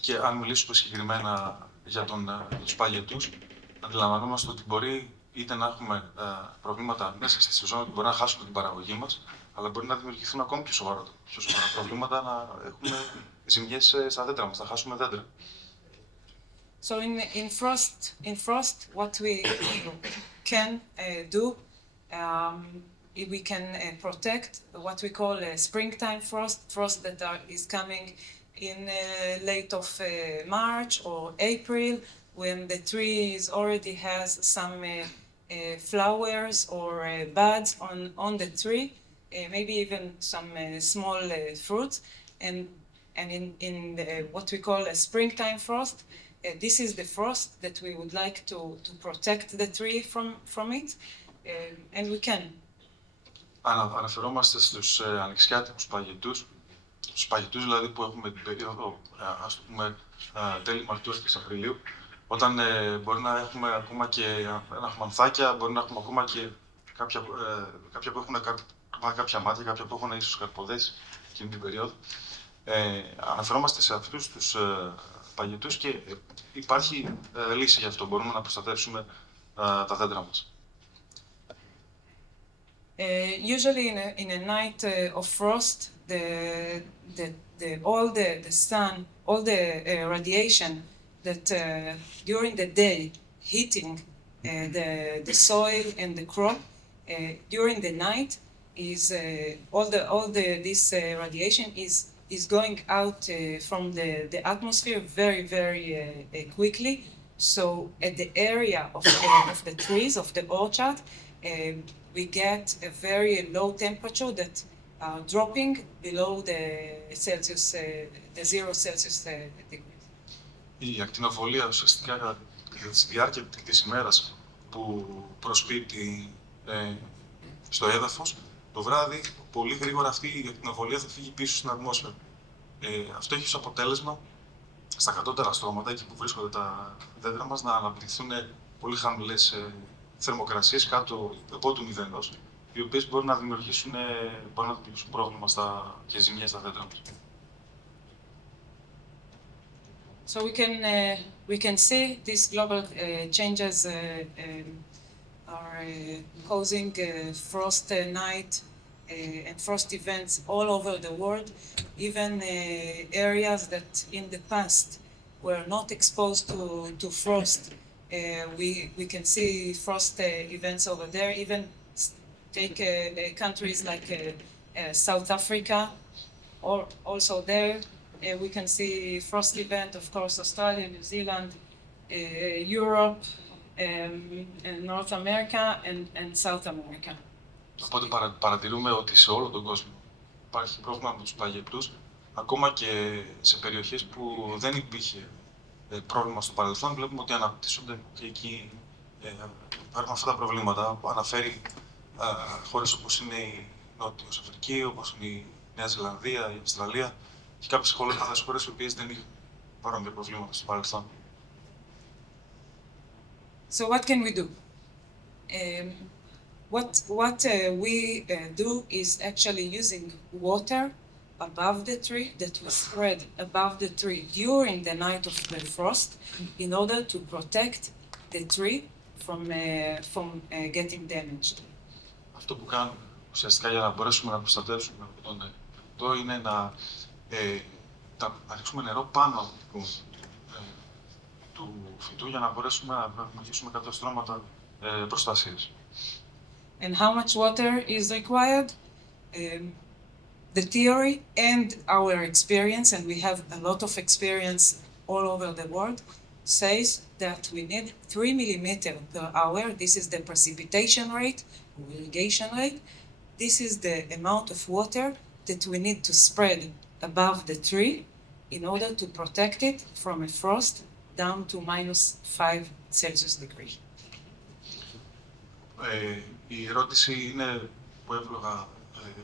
Και αν μιλήσουμε συγκεκριμένα για τους παγετούς, αντιλαμβανόμαστε ότι μπορεί είτε να έχουμε προβλήματα μέσα στη σεζόν, ότι μπορεί να χάσουμε την παραγωγή μας, αλλά μπορεί να δημιουργηθούν ακόμη πιο σοβαρά προβλήματα, να έχουμε ζημιές στα δέντρα μας, να χάσουμε δέντρα. So in frost, what we can do, we can protect what we call a springtime frost that is coming in late of March or April, when the tree already has some flowers or buds on the tree, maybe even some small fruits, and in what we call a springtime frost, this is the frost that we would like to protect the tree from it, and we can. Αναφερόμαστε στους ανοιξιάτικους παγετούς, στους παγετούς δηλαδή που έχουμε την περίοδο, ας το πούμε, τέλη Μαρτίου και Απριλίου, όταν μπορεί να έχουμε ακόμα και αναχμανθάκια, μπορεί να έχουμε ακόμα και κάποια που έχουν κάποια μάτια, κάποια που έχουν ίσως καρποδές εκείνη την περίοδο. Αναφερόμαστε σε αυτούς τους παγετούς και υπάρχει λύση γι' αυτό. Μπορούμε να προστατεύσουμε τα δέντρα μας. Usually in a night of frost, all the sun, all the radiation that during the day heating the soil and the crop, during the night is this radiation is going out from the atmosphere very quickly. So at the area of the trees, of the orchard, we get a very low temperature that are dropping below the 0 Celsius degrees. Η ακτινοβολία ουσιαστικά κατά τη διάρκεια της ημέρας που προσπίπτει στο έδαφος, το βράδυ πολύ γρήγορα αυτή η ακτινοβολία θα φύγει πίσω στην ατμόσφαιρα. Αυτό έχει ως αποτέλεσμα στα κατώτερα στρώματα, εκεί που βρίσκονται τα δέντρα μας, να αναπτυχθούν πολύ χαμηλές θερμοκρασίες κάτω του μηδενός, οι οποίες μπορούν να δημιουργήσουν πρόβλημα και ζημιές στα δέντρα μας. So we can see these global changes are causing frost night and frost events all over the world, even areas that in the past were not exposed to frost. We can see frost events over there. Even take countries like South Africa, or also there we can see frost event. Of course, Australia, New Zealand, Europe, North America, and South America. Οπότε παρατηρούμε ότι σε όλο τον κόσμο υπάρχει πρόβλημα με τους παγετούς, ακόμα και σε περιοχές που δεν υπήρχε πρόβλημα στο παρελθόν. Βλέπουμε ότι αναπτύσσονται και εκεί υπάρχουν αυτά τα προβλήματα που αναφέρει χώρες όπως είναι η Νότιος Αφρική, όπως είναι η Νέα Ζηλανδία, η Αυστραλία και κάποιες άλλες χώρες οι οποίες δεν είχαν παρόμοια προβλήματα στο παρελθόν. So what can we do? What we do is actually using water above the tree that we spread above the tree during the night of the frost in order to protect the tree from getting damaged. Αυτό που κάνουμε ουσιαστικά για να μπορέσουμε να προστατεύσουμε τον φυτό είναι να ρίξουμε νερό πάνω του φυτού για να μπορέσουμε να δημιουργήσουμε κάποια στρώματα προστασίας. And how much water is required? The theory and our experience, and we have a lot of experience all over the world, says that we need 3 millimeters per hour. This is the precipitation rate, irrigation rate. This is the amount of water that we need to spread above the tree in order to protect it from a frost down to -5 Celsius degree. Η ερώτηση είναι, που εύλογα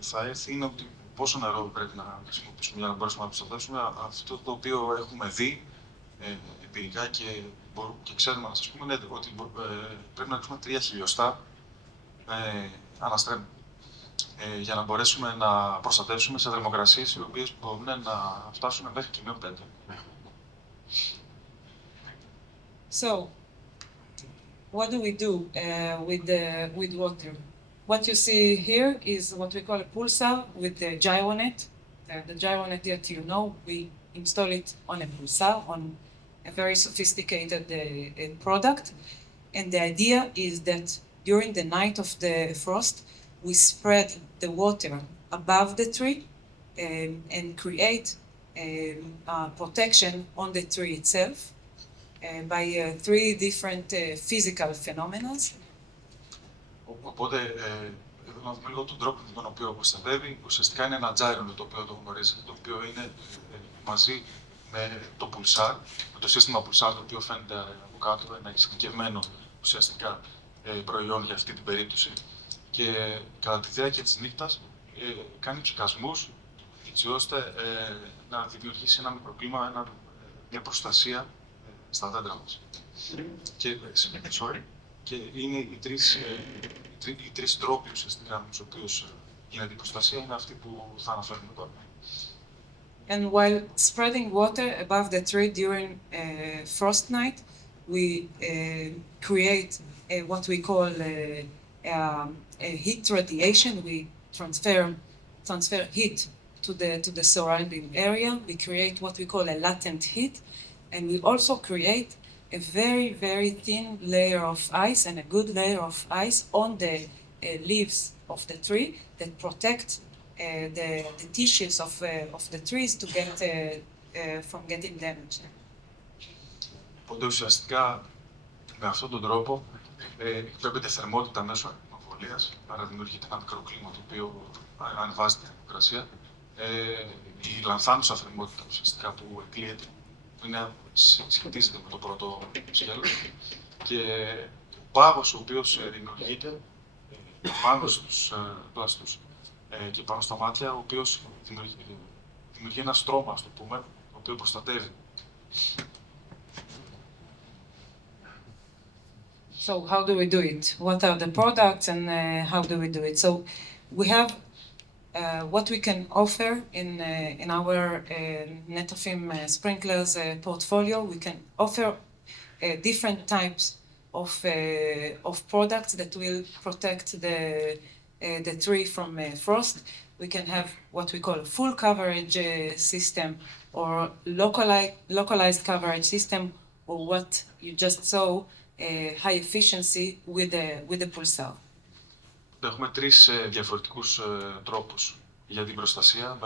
θα έρθει, είναι ότι πόσο νερό πρέπει να χρησιμοποιήσουμε για να μπορέσουμε να προστατεύσουμε αυτό το οποίο έχουμε δει εμπειρικά και ξέρουμε να σας πούμε ότι πρέπει να ρίξουμε 3 χιλιοστά αναστρέμμα για να μπορέσουμε να προστατεύσουμε σε θερμοκρασίες οι οποίες μπορούν να φτάσουν μέχρι και -5. So, what do we do with water? What you see here is what we call a pulsar with the Gyronet. The Gyronet that you know, we install it on a pulsar, on a very sophisticated product. And the idea is that during the night of the frost, we spread the water above the tree and create protection on the tree itself by 3 different physical phenomena. Οπότε, να δούμε λίγο τον τρόπο με τον οποίο προστατεύει. Ουσιαστικά είναι ένα Gyronet, το οποίο το γνωρίζετε, το οποίο είναι μαζί με το pulsar, με το σύστημα pulsar, το οποίο φαίνεται από κάτω, ένα εξειδικευμένο ουσιαστικά προϊόν για αυτή την περίπτωση. Και κατά τη διάρκεια της νύχτας κάνει ψυκασμούς, έτσι ώστε να δημιουργήσει ένα μικροκλίμα, μια προστασία στα δέντρα μας. Και είναι οι τρεις τρόποι ουσιαστικά με τους οποίους γίνεται η προστασία, είναι αυτοί που θα αναφέρουμε τώρα. And while spreading water above the tree during frost night, we create what we call a heat radiation. We transfer heat to the surrounding area. We create what we call a latent heat, and we also create a very, very thin layer of ice and a good layer of ice on the leaves of the tree that protect the tissues of the trees to get from getting damaged. Οπότε ουσιαστικά με αυτόν τον τρόπο εκπέμπεται θερμότητα μέσω ακτινοβολίας, άρα δημιουργείται ένα μικροκλίμα το οποίο ανεβάζει τη θερμοκρασία. Η λανθάνουσα θερμότητα ουσιαστικά που εκλείεται σχετίζεται με το πρώτο σκέλος και ο πάγος ο οποίος δημιουργείται πάνω στους πλαστούς και πάνω στα μάτια, ο οποίος δημιουργεί ένα στρώμα, ας το πούμε, το οποίο προστατεύει. So how do we do it? What are the products and how do we do it? So we have what we can offer in our Netafim sprinklers portfolio. We can offer different types of products that will protect the tree from frost. We can have what we call a full coverage system or localized coverage system, or what you just saw, high efficiency with the pulsar. Έχουμε 3 διαφορετικούς τρόπους για την προστασία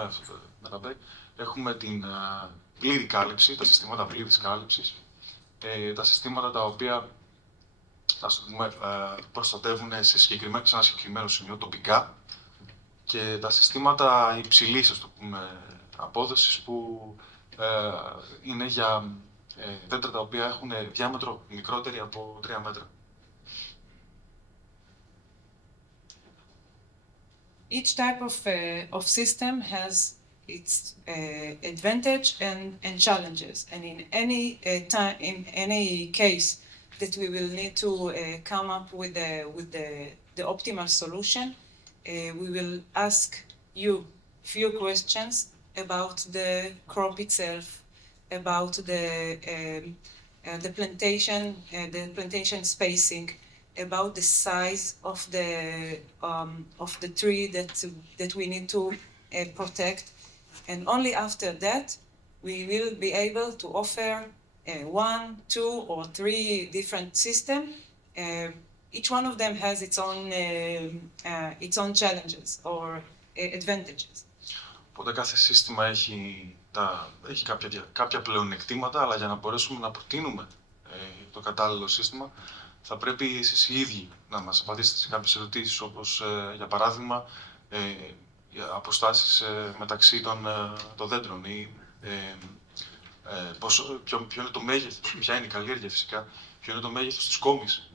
με τα Μπεκ. Έχουμε την πλήρη κάλυψη, τα συστήματα πλήρης κάλυψης, τα συστήματα τα οποία προστατεύουν σε ένα συγκεκριμένο σημείο τοπικά και τα συστήματα υψηλής, ας το πούμε, απόδοσης που είναι για δέντρα τα οποία έχουν διάμετρο μικρότερη από 3 μέτρα. Each type of system has its advantage and challenges, and in any case that we will need to come up with the optimal solution, we will ask you few questions about the crop itself, about the plantation spacing, about the size of the tree that we need to protect, and only after that we will be able to offer 1, 2, or 3 different systems. Each one of them has its own challenges or advantages. Οπότε κάθε σύστημα έχει κάποια πλεονεκτήματα, αλλά για να μπορέσουμε να προτείνουμε το κατάλληλο σύστημα, θα πρέπει εσείς οι ίδιοι να μας απαντήσετε σε κάποιες ερωτήσεις, όπως για παράδειγμα αποστάσεις μεταξύ των δέντρων ή ποιο είναι το μέγεθος, ποια είναι η καλλιέργεια φυσικά, ποιο είναι το μέγεθος της κόμης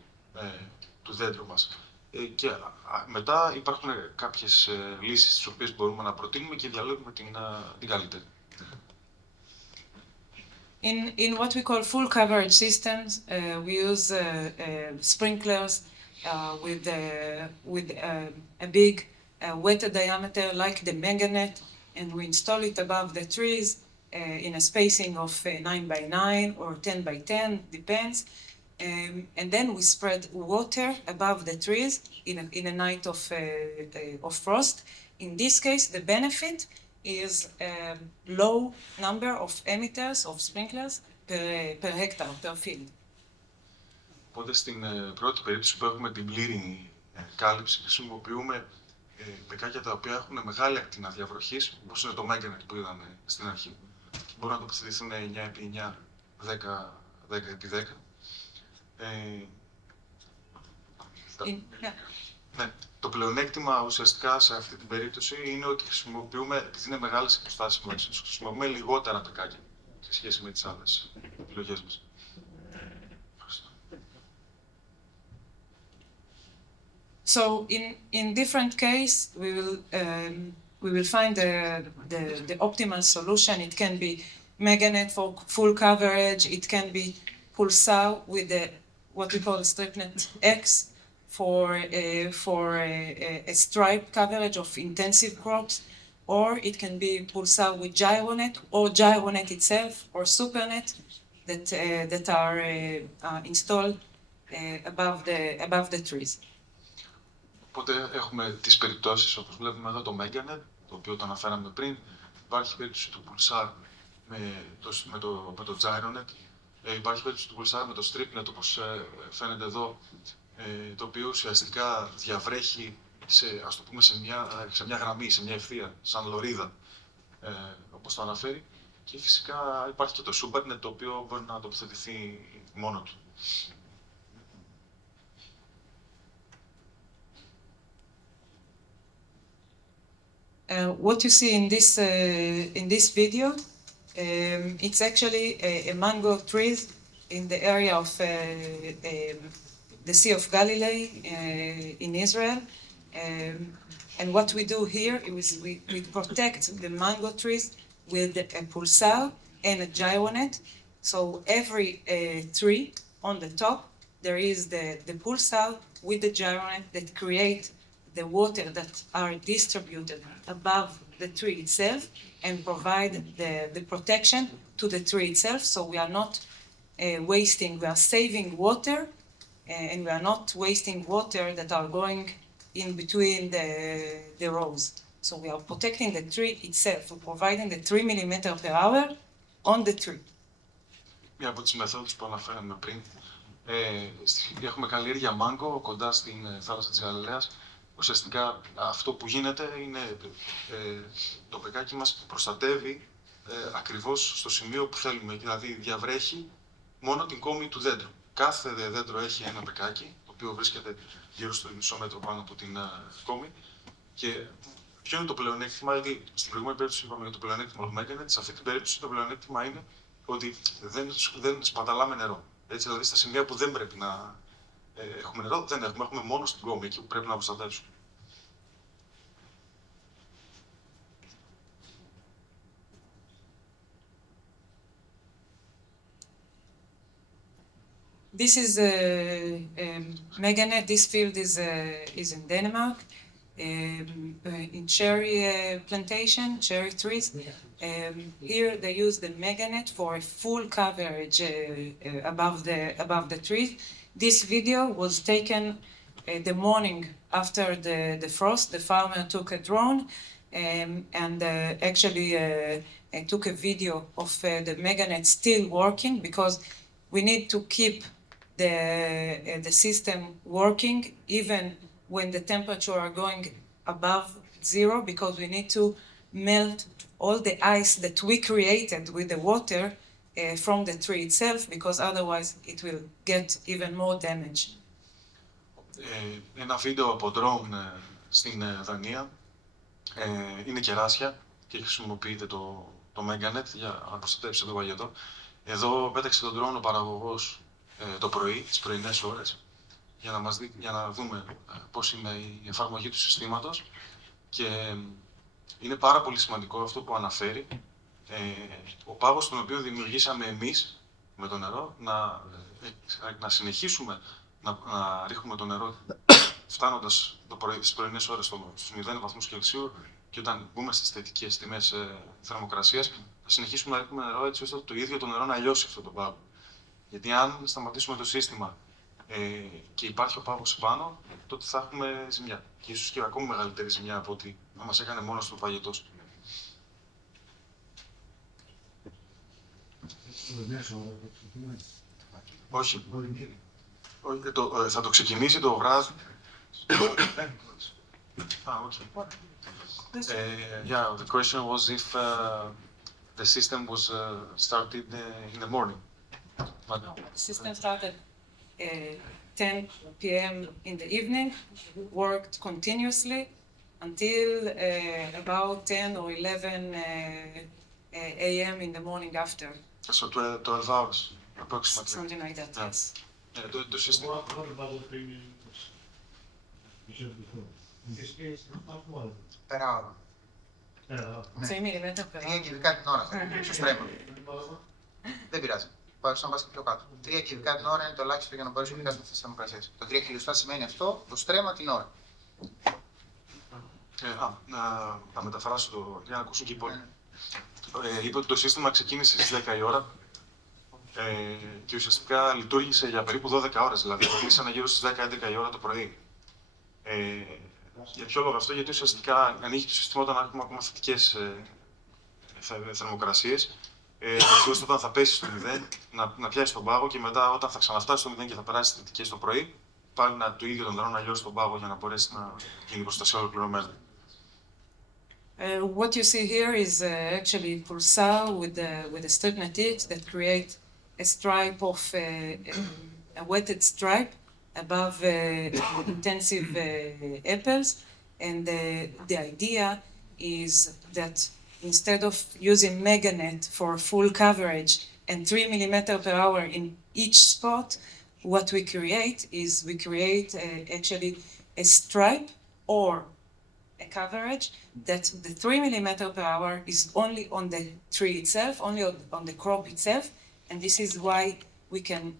του δέντρου μας. Και μετά υπάρχουν κάποιες λύσεις τις οποίες μπορούμε να προτείνουμε και διαλέγουμε την καλύτερη. In what we call full coverage systems, we use sprinklers with a big wetted diameter like the Gyronet, and we install it above the trees in a spacing of 9 by 9 or 10 by 10, depends. And then we spread water above the trees in a night of frost. In this case, the benefit is a low number of emitters, of sprinklers, per hectare, per field. Οπότε στην πρώτη περίπτωση που έχουμε την πλήρη κάλυψη, χρησιμοποιούμε μπεκάκια τα οποία έχουν μεγάλη ακτίνα διαβροχής, όπως είναι το Gyronet που είδαμε στην αρχή. Μπορούν να τοποθετηθούν 9x9, 10x10. Ναι, το πλεονέκτημα ουσιαστικά σε αυτή την περίπτωση είναι ότι χρησιμοποιούμε, επειδή είναι μεγάλες αποστάσεις μεταξύ τους, χρησιμοποιούμε λιγότερα μπεκάκια σε σχέση με τις άλλες επιλογές μας. So in different case, we will find the optimal solution. It can be Gyronet for full coverage. It can be Pulsar with what we call StripNet X for a stripe coverage of intensive crops, or it can be Pulsar with Gyronet or Gyronet itself or Supernet that are installed above the trees. Οπότε έχουμε τις περιπτώσεις, όπως βλέπουμε εδώ, το Gyronet, το οποίο το αναφέραμε πριν. Υπάρχει περίπτωση του Pulsar με το Gyronet. Υπάρχει περίπτωση του Pulsar με το StripNet, όπως φαίνεται εδώ, το οποίο ουσιαστικά διαβρέχει ας το πούμε, σε μια γραμμή, σε μια ευθεία, σαν λωρίδα, όπως το αναφέρει. Και φυσικά υπάρχει και το Supernet, το οποίο μπορεί να τοποθετηθεί μόνο του. What you see in this video, it's actually a mango tree in the area of the Sea of Galilee in Israel. And what we do here is we protect the mango trees with a Pulsar and a Gyronet. So every tree on the top, there is the Pulsar with the Gyronet that create the water that are distributed above the tree itself and provide the protection to the tree itself. So we are not wasting, we are saving water, and we are not wasting water that are going in between the rows. So we are protecting the tree itself, we're providing the 3 millimeter per hour on the tree. Μια από τις μεθόδους που αναφέραμε πριν, έχουμε καλλιέργεια μάγκο κοντά στην θάλασσα της Γαλιλαίας. Ουσιαστικά αυτό που γίνεται είναι το μπεκάκι μας προστατεύει ακριβώς στο σημείο που θέλουμε, δηλαδή διαβρέχει μόνο την κόμη του δέντρου. Κάθε δέντρο έχει ένα μπεκάκι, το οποίο βρίσκεται γύρω στο μισό μέτρο πάνω από την κόμη. Και ποιο είναι το πλεονέκτημα, δηλαδή στην προηγούμενη περίπτωση είπαμε για το πλεονέκτημα του Gyronet, σε αυτή την περίπτωση το πλεονέκτημα είναι ότι δεν σπαταλάμε νερό. Έτσι, δηλαδή στα σημεία που δεν πρέπει να έχουμε νερό, δεν έχουμε μόνο στην κόμη, εκεί που πρέπει να προστατεύσουμε. This is Gyronet. This field is in Denmark. in cherry plantation, cherry trees. Here they use the meganet for a full coverage above the trees. This video was taken the morning after the frost. The farmer took a drone and actually took a video of the meganet still working, because we need to keep the system working even when the temperature are going above zero, because we need to melt all the ice that we created with the water from the tree itself, because otherwise it will get even more damage. Ένα βίντεο από drone στην Δανία. Είναι κεράσια και χρησιμοποιείται το meganet για να προστατεύσει το παγετό. Εδώ πέταξε τον drone ο παραγωγός το πρωί, τις πρωινές ώρες, για να δούμε πώς είναι η εφαρμογή του συστήματος, και είναι πάρα πολύ σημαντικό αυτό που αναφέρει. Ο πάγος τον οποίο δημιουργήσαμε εμείς με το νερό, να συνεχίσουμε να ρίχνουμε το νερό φτάνοντας τις πρωινές ώρες στους 0 βαθμούς Κελσίου, και όταν μπούμε στις θετικές τιμές θερμοκρασίας, να συνεχίσουμε να ρίχνουμε νερό έτσι ώστε το ίδιο το νερό να λιώσει αυτό το πάγο. Γιατί αν σταματήσουμε το σύστημα και υπάρχει ο πάγος πάνω, τότε θα έχουμε ζημιά. Και ίσως και ακόμη μεγαλύτερη ζημιά από ό,τι να μας έκανε μόνος του παγετός. Όχι. Θα το ξεκινήσει το βράδυ. Yeah, the question was if the system was started in the morning. But The system started 10 p.m. in the evening, worked continuously until about 10 or 11 a.m. in the morning after. so 12 hours, approximately. Something like that, Yeah. yes. Το σύστημα. Περάω. 3 μιλιμέτρα per 3 hour. κυβικά την ώρα, στο στρέμμα. Δεν πειράζει. Πάω να πας και πιο κάτω. 3 κυβικά την ώρα είναι το ελάχιστο για να μπορέσει να φτάσει αυτές τις θερμοκρασίες. Το 3 χιλιοστά σημαίνει αυτό, το στρέμμα την ώρα. Να μεταφράσω για να ακούσουν και οι υπόλοιποι. Είπε ότι το σύστημα ξεκίνησε στις 10 η ώρα και ουσιαστικά λειτουργήσε για περίπου 12 ώρες, δηλαδή κλείσανε γύρω στις 10-11 η ώρα το πρωί. Για ποιο λόγο αυτό? Γιατί ουσιαστικά ανοίγει το σύστημα όταν έχουμε ακόμα θετικές θερμοκρασίες, έτσι ώστε όταν θα πέσει στο 0 να πιάσει τον πάγο, και μετά όταν θα ξαναφτάσει στο 0 και θα περάσει στις θετικές το πρωί, πάλι το ίδιο τον νερό να λιώσει τον πάγο για να μπορέσει να γίνει η προστασία ολοκληρωμένη. What you see here is actually pulsar with the strip natives that create a stripe of a wetted stripe above intensive apples, and the idea is that instead of using meganet for full coverage and 3 millimeters per hour in each spot, what we create is we create actually a stripe or a coverage that the 3 millimeters per hour is only on the tree itself, only on the crop itself, and this is why we can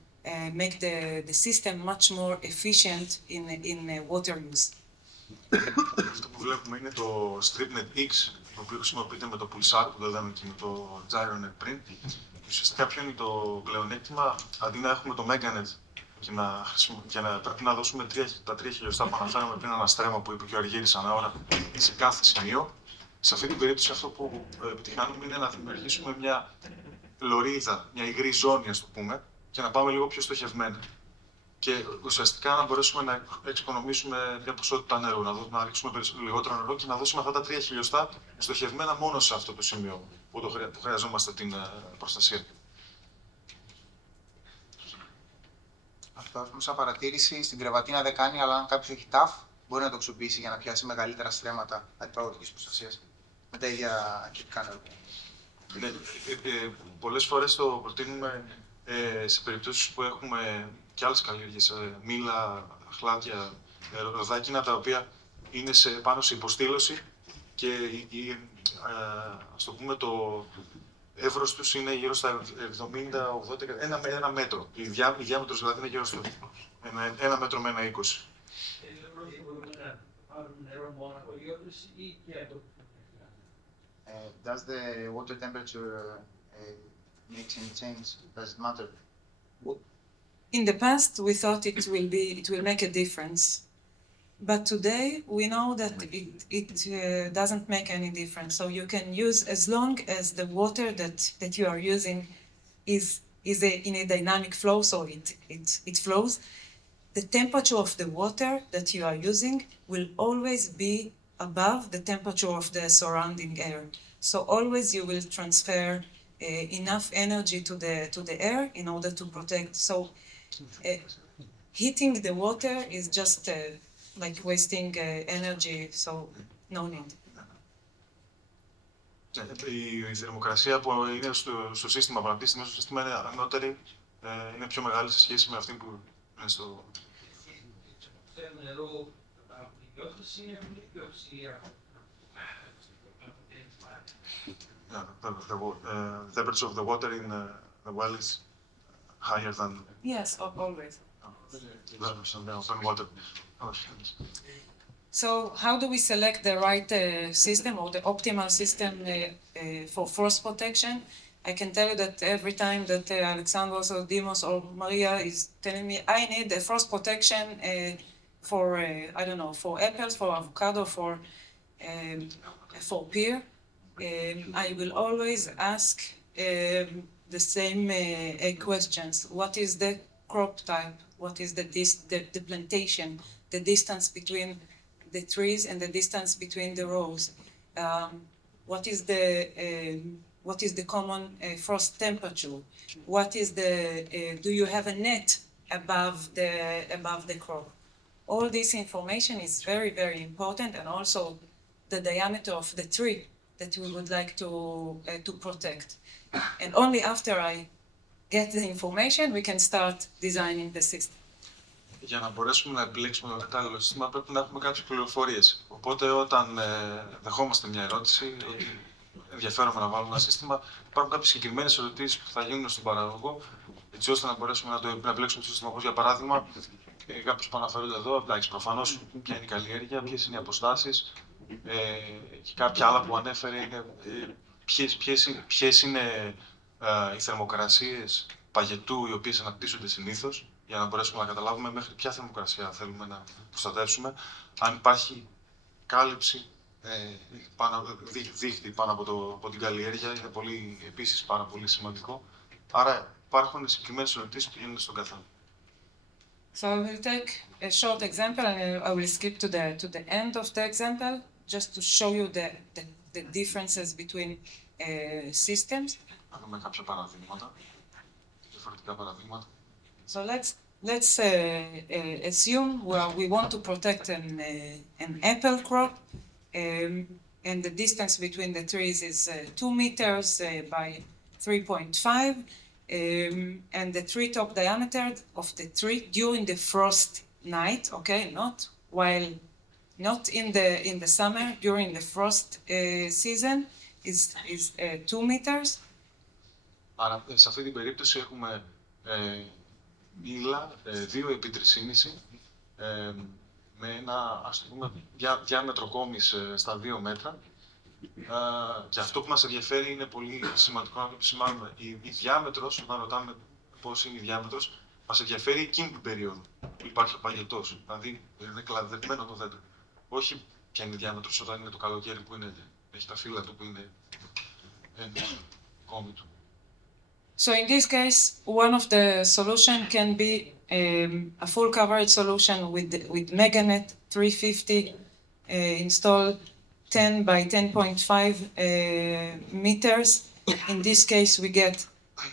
make the system much more efficient in water use. Αυτό που βλέπουμε είναι το StripNet X, το οποίο χρησιμοποιείται με το Pulsar, που το είδαμε και με το Gyronet πριν. Ουσιαστικά ποιο είναι το πλεονέκτημα? Αντί να έχουμε το Meganet και να πρέπει να δώσουμε τα 3 χιλιοστά που αναφέραμε πριν, ένα στρέμμα που είπε και ο Αργύρης ανά ώρα σε κάθε σημείο, σε αυτή την περίπτωση αυτό που επιτυχάνουμε είναι να δημιουργήσουμε μια λωρίδα, μια υγρή ζώνη, ας το πούμε, και να πάμε λίγο πιο στοχευμένα. Και ουσιαστικά να μπορέσουμε να εξοικονομήσουμε μια ποσότητα νερού, να ρίξουμε λιγότερο νερό και να δώσουμε αυτά τα 3 χιλιοστά στοχευμένα μόνο σε αυτό το σημείο που χρειαζόμαστε την προστασία. Αυτό, ας πούμε, σαν παρατήρηση, στην κρεβατίνα δεν κάνει, αλλά αν κάποιος έχει ταφ, μπορεί να το αξιοποιήσει για να πιάσει μεγαλύτερα στρέμματα αντιπαγωτικής προστασίας με τα ίδια καιρικά νερό. Ναι, πολλές φορές το προτείνουμε σε περιπτώσεις που έχουμε και άλλες καλλιέργειες, μήλα, αχλάδια, ροδάκινα, τα οποία είναι πάνω σε υποστήλωση και ας το πούμε το εύρος τους είναι γύρω στα 70-80, ένα μέτρο. Η διάμετρος δηλαδή είναι γύρω στο 1 μέτρο με 1,20. Does the water temperature make any change? Does it matter? In the past, we thought it will make a difference. But today, we know that it doesn't make any difference. So you can use, as long as the water that you are using is in a dynamic flow, so it flows, the temperature of the water that you are using will always be above the temperature of the surrounding air. So always you will transfer enough energy to the air in order to protect. So heating the water is just like wasting energy, so no need. Η θερμοκρασία που είναι στο σύστημα, που αναπτύσσεται μέσα στο σύστημα, είναι ανώτερη, είναι πιο μεγάλη σε σχέση με αυτή που είναι στο... The temperature of the water in the well is higher than... Yes, always. Than water. So how do we select the right system or the optimal system for frost protection? I can tell you that every time that Alexandros or Dimos or Maria is telling me I need a frost protection for, I don't know, for apples, for avocado, for pear, I will always ask the same questions. What is the crop type? What is the plantation? The distance between the trees and the distance between the rows? What is the common frost temperature? What is do you have a net above the crop? All this information is very, very important, and also the diameter of the tree that we would like to protect. And only after I get the information, we can start designing the system. Για να μπορέσουμε να επιλέξουμε το κατάλληλο σύστημα, πρέπει να έχουμε κάποιες πληροφορίες. Οπότε, όταν δεχόμαστε μια ερώτηση, ότι ενδιαφέρομαι να βάλουμε ένα σύστημα, υπάρχουν κάποιες συγκεκριμένες ερωτήσεις που θα γίνουν στον παραγωγό, έτσι ώστε να μπορέσουμε να επιλέξουμε το σύστημα. Όπως για παράδειγμα, κάποιους που αναφέρονται εδώ, εντάξει, προφανώς ποια είναι η καλλιέργεια, ποιες είναι οι αποστάσεις, και κάποια άλλα που ανέφερε είναι ποιες είναι οι θερμοκρασίες παγετού οι οποίες αναπτύσσονται συνήθως, για να μπορέσουμε να καταλάβουμε μέχρι ποια θερμοκρασία θέλουμε να προστατεύσουμε, αν υπάρχει κάλυψη, δίχτυ πάνω από την καλλιέργεια, είναι επίσης πάρα πολύ σημαντικό. Άρα υπάρχουν συγκεκριμένες ερωτήσεις που γίνονται στον καθένα. So I will take a short example and I will skip to the end of the example just to show you the differences between systems. Να δούμε κάποια παραδείγματα, διαφορετικά παραδείγματα. So let's assume we want to protect an apple crop, and the distance between the trees is 2 meters by 3.5, and the treetop diameter of the tree during the frost night, okay, not in the summer, during the frost season, is 2 meters. Άρα, σε αυτή την περίπτωση έχουμε ύλα 2 επί 3,5 με ένα, ας το πούμε, διάμετρο κόμης στα 2 μέτρα. Και αυτό που μας ενδιαφέρει είναι πολύ σημαντικό να το επισημάνουμε. Η διάμετρος, όταν ρωτάμε πώς είναι η διάμετρος, μας ενδιαφέρει εκείνη την περίοδο που υπάρχει ο παγετός. Δηλαδή, είναι κλαδευμένο το δέντρο. Όχι ποια είναι η διάμετρος όταν είναι το καλοκαίρι που έχει τα φύλλα του που είναι κόμι του. So in this case, one of the solution can be a full coverage solution with Meganet 350 installed 10 by 10.5 meters. In this case, we get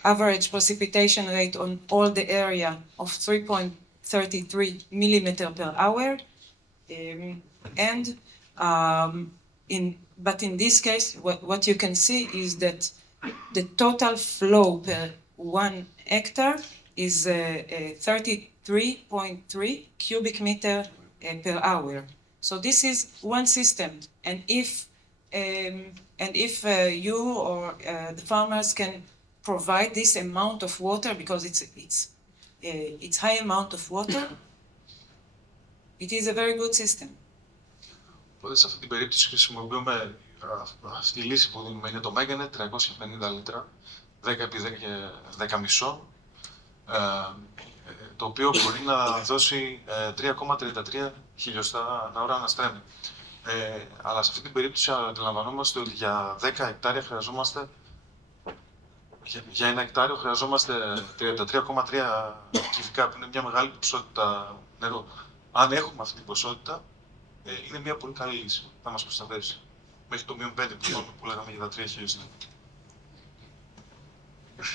average precipitation rate on all the area of 3.33 millimeter per hour. But in this case, what you can see is that the total flow per 1 hectare is 33.3 cubic meter per hour. So this is one system, and if you or the farmers can provide this amount of water, because it's high amount of water, it is a very good system. Οπότε σε αυτή την περίπτωση χρησιμοποιούμε αυτή η λύση που δίνουμε είναι το Gyronet, 350 λίτρα, 10x10,5, το οποίο μπορεί να δώσει 3,33 χιλιοστά ανά ώρα αναστρέμει. Αλλά σε αυτή την περίπτωση αντιλαμβανόμαστε ότι για 10 εκτάρια χρειαζόμαστε, για ένα εκτάριο χρειαζόμαστε 33,3 κυβικά, που είναι μια μεγάλη ποσότητα νερού. Αν έχουμε αυτή την ποσότητα, είναι μια πολύ καλή λύση. Θα μας προστατεύσει. Μέχρι το -5 που λέγαμε για τα 3 χιλιοστά.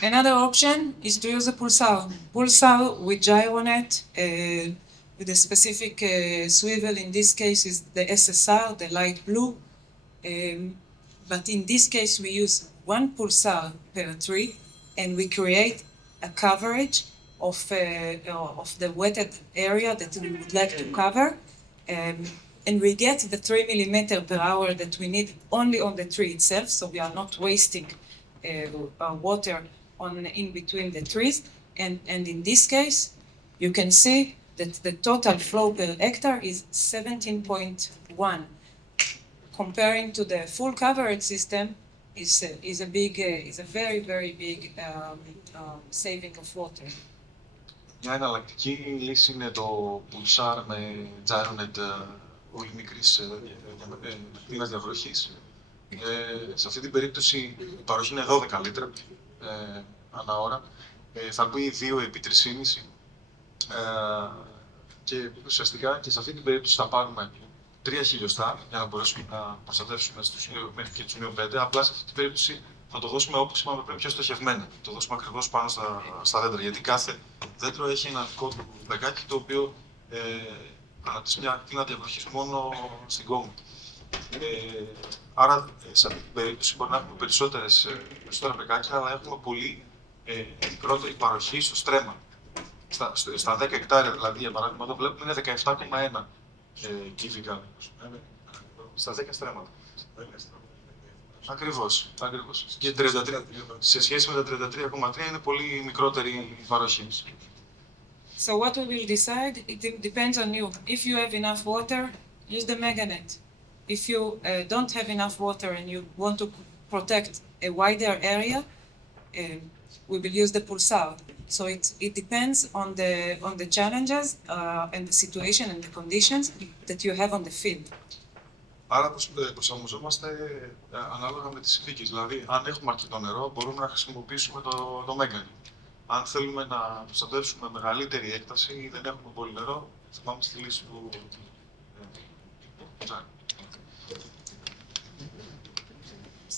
Another option is to use a pulsar. Pulsar with Gyronet, with a specific swivel. In this case is the SSR, the light blue. But in this case we use one pulsar per tree, and we create a coverage of the wetted area that we would like to cover. And we get the 3 millimeter per hour that we need only on the tree itself, so we are not wasting water in between the trees. And in this case, you can see that the total flow per hectare is 17.1. Comparing to the full coverage system, is a very, very big saving of water. Μια εναλλακτική λύση είναι το pulsar με Gyronet πολύ μικρής πίνας διαβροχής. Σε αυτή την περίπτωση η παροχή είναι 12 λίτρα ανά ώρα. Θα μπει 2 επί 3,5 και ουσιαστικά και σε αυτή την περίπτωση θα πάρουμε 3 χιλιοστά για να μπορέσουμε να προστατεύσουμε μέχρι και τους -5. Απλά σε αυτή την περίπτωση θα το δώσουμε, όπως είπαμε πριν, πιο στοχευμένα. Θα το δώσουμε ακριβώς πάνω στα δέντρα. Γιατί κάθε δέντρο έχει ένα δικό του μπεκάκι, το οποίο αναπτύσσει μια κλίνα διαβροχής μόνο στην κόμμα. Άρα, σε αυτή την περίπτωση μπορεί να έχουμε περισσότερα μπεκάκια, αλλά έχουμε πολύ μικρότερη παροχή στο στρέμμα. Στα 10 εκτάρια, δηλαδή, για παράδειγμα, εδώ βλέπουμε είναι 17,1 κύβικα στα 10 στρέμματα. Ακριβώς. Και 33, σε σχέση με τα 33,3 είναι πολύ μικρότερη η παροχή. So what we will decide, it depends on you. If you have enough water, use the Gyronet. If you don't have enough water and you want to protect a wider area, we will use the pulsar. So it depends on the challenges and the situation and the conditions that you have on the field. Άρα προσαρμοζόμαστε ανάλογα με τις συνθήκες. Δηλαδή, αν έχουμε αρκετό νερό, μπορούμε να χρησιμοποιήσουμε το Gyronet. Αν θέλουμε να προστατεύσουμε μεγαλύτερη έκταση ή δεν έχουμε πολύ νερό, θα πάμε στη λύση του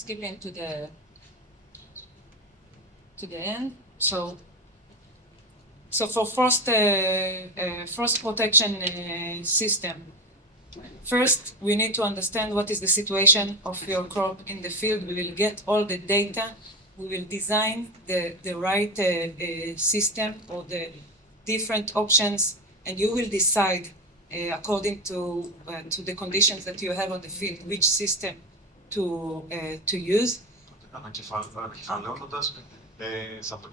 Skipping to the end. So for frost protection system, first we need to understand what is the situation of your crop in the field. We will get all the data. We will design the right system or the different options, and you will decide according to the conditions that you have on the field which system to use. Ανακεφαλαιώνοντας,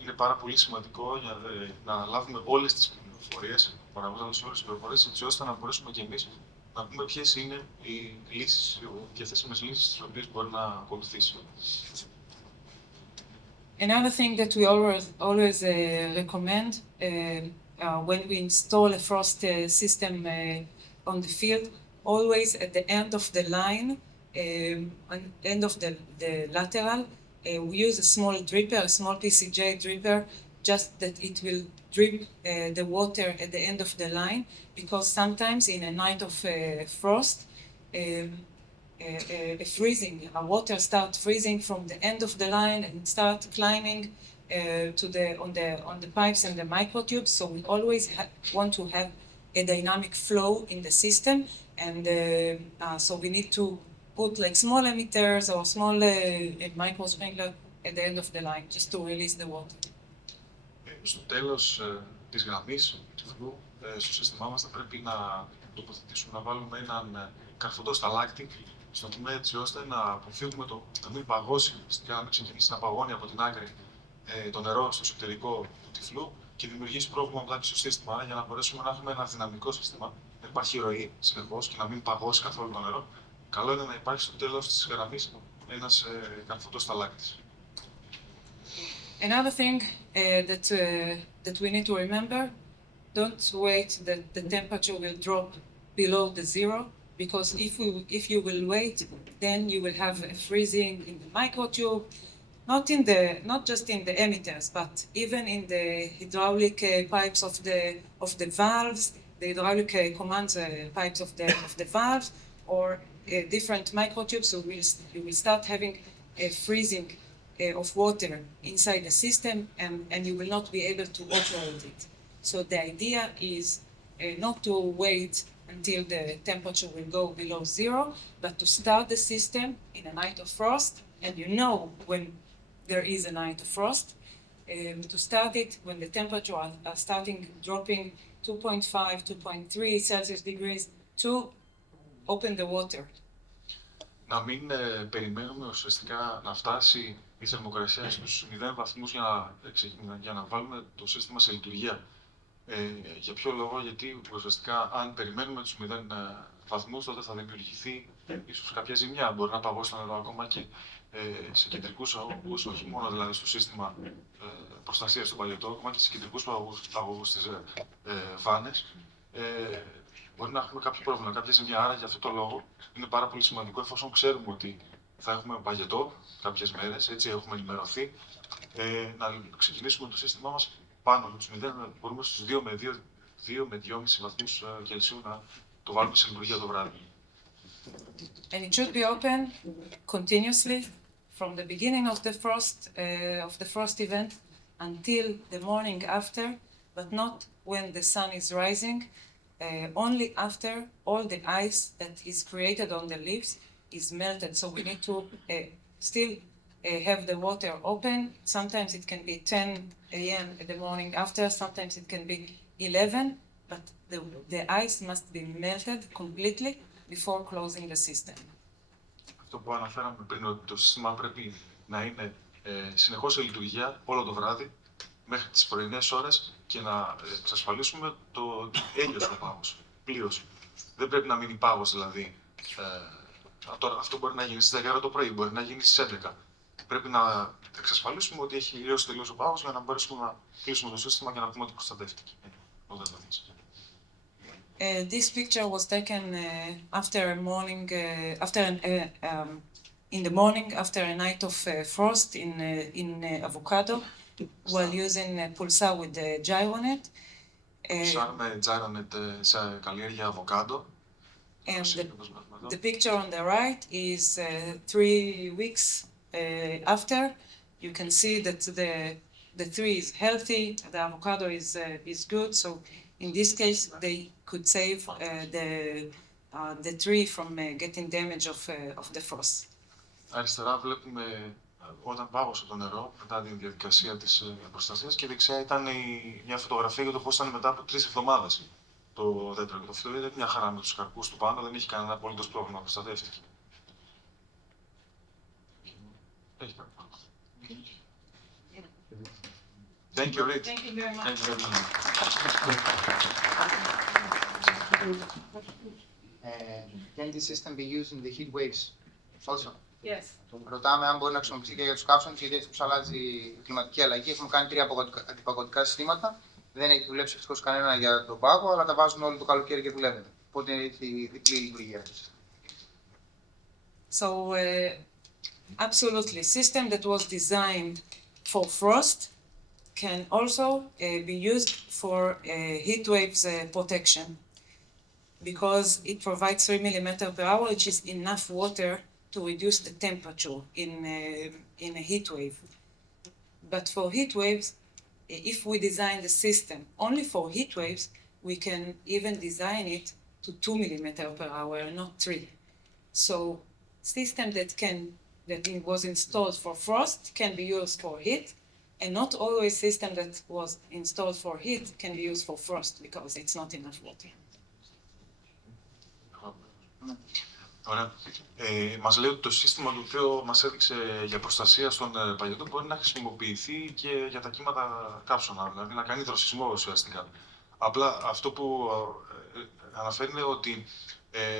είναι πάρα πολύ σημαντικό για να λάβουμε όλες τις πληροφορίες, παραγωγές όλες τις πληροφορίες, έτσι ώστε να μπορέσουμε και εμείς να πούμε ποιες είναι οι λύσεις, οι διαθέσιμες λύσεις τις οποίες μπορεί να ακολουθήσει. Another thing that we always recommend when we install a frost system on the field, always at the end of the line, end of the lateral, we use a small dripper, a small PCJ dripper, just that it will drip the water at the end of the line, because sometimes in a night of frost, water start freezing from the end of the line and start climbing on the pipes and the microtubes. So we always want to have a dynamic flow in the system, and so we need to put like small emitters or small micro sprinkler at the end of the line just to release the water. Στο τέλος της γραμμής του τυφλού, στο σύστημά μας θα πρέπει να τοποθετήσουμε, να βάλουμε έναν καρφωτό σταλάκτη στο τμήμα, έτσι ώστε να αποφύγουμε να μην παγώσει, να μην ξεκινήσει να παγώνει από την άκρη το νερό στο εσωτερικό του τυφλού και δημιουργήσει πρόβλημα μετά στο σύστημα. Άρα, για να μπορέσουμε να έχουμε ένα δυναμικό σύστημα, να υπάρχει ροή συνεχώς και να μην παγώσει καθόλου το νερό, καλό είναι να υπάρχει στο τέλος της γραμμής ένας καρφωτοσταλάκτης. Another thing that we need to remember, don't wait that the temperature will drop below the zero, because if you will wait, then you will have a freezing in the microtube, not just in the emitters, but even in the hydraulic pipes of the valves, the hydraulic commands pipes of the valves, or different microtubes. So you will start having a freezing of water inside the system, and you will not be able to operate it. So the idea is not to wait until the temperature will go below zero, but to start the system in a night of frost, and you know when there is a night of frost, to start it when the temperature are starting dropping 2.5, 2.3 Celsius degrees, to open the water. Να μην περιμένουμε ουσιαστικά να φτάσει η θερμοκρασία στους 0 βαθμούς για να βάλουμε το σύστημα σε λειτουργία. Για ποιο λόγο? Γιατί ουσιαστικά αν περιμένουμε τους 0 βαθμούς, τότε θα δημιουργηθεί ίσως κάποια ζημιά. Μπορεί να παγώσει το νερό ακόμα και σε κεντρικούς αγωγούς, όχι μόνο δηλαδή στο σύστημα προστασίας του παλιωτό, ακόμα και σε κεντρικούς αγωγούς στις βάνες. Μπορεί να έχουμε κάποιο πρόβλημα, κάποια ζημιά. Άρα, για αυτό το λόγο, είναι πάρα πολύ σημαντικό, εφόσον ξέρουμε ότι θα έχουμε παγετό κάποιες μέρες, έτσι έχουμε ενημερωθεί, να ξεκινήσουμε το σύστημά μας πάνω από τους 0, μπορούμε στους 2 με 2,5 βαθμούς Κελσίου να το βάλουμε σε λειτουργία το βράδυ. And it should be open continuously from the beginning of the frost event until the morning after, but not when the sun is rising. Only after all the ice that is created on the leaves is melted. So we need to still have the water open. Sometimes it can be 10 a.m. in the morning after, sometimes it can be 11, but the ice must be melted completely before closing the system. Αυτό που αναφέραμε πριν, ότι το σύστημα πρέπει να είναι συνεχώς σε λειτουργία όλο το βράδυ, μέχρι τις πρωινές ώρες, και να εξασφαλίσουμε το έλιος ο πάγος, πλήρως. Δεν πρέπει να μείνει πάγος, δηλαδή. Τώρα, αυτό μπορεί να γίνει στις 10 το πρωί, μπορεί να γίνει στις 11. Πρέπει να εξασφαλίσουμε ότι έχει λιώσει τελείως ο πάγος για να μπορέσουμε να κλείσουμε το σύστημα και να πούμε ότι προστατεύτηκε. This picture was taken after a morning, in the morning after a night of frost in avocado, while using pulsar with the Gyronet. Pulsar με Gyronet σε καλλιέργεια αβοκάντο. And the picture on the right is 3 weeks after. You can see that the tree is healthy, the avocado is good. So in this case, they could save the tree from getting damage of the frost. Αριστερά βλέπουμε όταν πάγωσε το νερό μετά την διαδικασία της προστασίας, και δεξιά ήταν μια φωτογραφία για το πώς ήταν μετά από 3 εβδομάδες το δέντρο. Και το φυτό ήταν μια χαρά με τους καρπούς του πάνω, δεν είχε κανένα απολύτως πρόβλημα, προστατεύτηκε. Thank you, Ορίτ. Thank you very much. Thank you very much. Can this system be used in the heat waves also? Yes. Ρωτάμε αν μπορεί να χρησιμοποιηθεί και για τους καύσονες, γιατί έτσι που αλλάζει η κλιματική αλλαγή. Έχουμε κάνει 3 αντιπαγωτικά συστήματα. Δεν έχει δουλέψει ευτυχώς κανένα για τον πάγο, αλλά τα βάζουν όλοι το καλοκαίρι και δουλεύουν. Οπότε έχει διπλή λειτουργία. So, absolutely, system that was designed for frost can also be used for heat waves protection, because it provides 3 millimeters per hour, which is enough water to reduce the temperature in a heat wave. But for heat waves, if we design the system only for heat waves, we can even design it to 2 millimeters per hour, not 3. So, system that was installed for frost can be used for heat, and not always system that was installed for heat can be used for frost, because it's not enough water. Ωραία. Μας λέει ότι το σύστημα το οποίο μας έδειξε για προστασία στον παλιωτό μπορεί να χρησιμοποιηθεί και για τα κύματα κάψωνα, δηλαδή να κάνει δροσισμό ουσιαστικά. Απλά αυτό που αναφέρει είναι ότι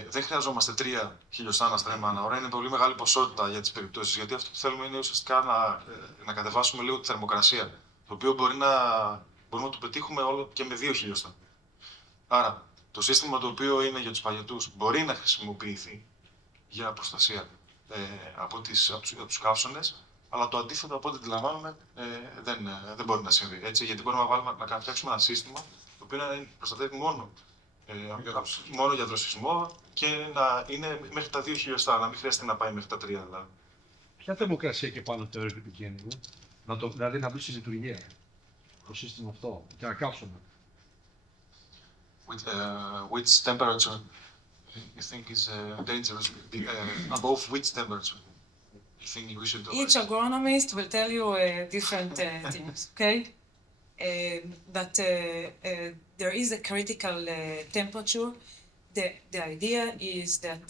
δεν χρειαζόμαστε 3 χιλιοστά ανά στρέμμα ανά ώρα. Είναι πολύ μεγάλη ποσότητα για τις περιπτώσεις. Γιατί αυτό που θέλουμε είναι ουσιαστικά να κατεβάσουμε λίγο τη θερμοκρασία. Το οποίο μπορούμε να το πετύχουμε όλο και με 2 χιλιοστά. Άρα, το σύστημα το οποίο είναι για τους παγετούς μπορεί να χρησιμοποιηθεί για προστασία από τους καύσωνες, αλλά το αντίθετο από ό,τι αντιλαμβάνομαι δεν μπορεί να συμβεί. Έτσι, γιατί μπορούμε να φτιάξουμε ένα σύστημα το οποίο να προστατεύει μόνο για δροσισμό και να είναι μέχρι τα 2 χιλιοστά, να μην χρειάζεται να πάει μέχρι τα 3 δηλαδή. Ποια θερμοκρασία και πάνω θεωρείται επικίνδυνο, δηλαδή να μπει σε λειτουργία το σύστημα αυτό και να κάψουμε. Which temperature you think is dangerous? Above which temperature you think we should? Each agronomist will tell you different things, okay? But there is a critical temperature. The idea is that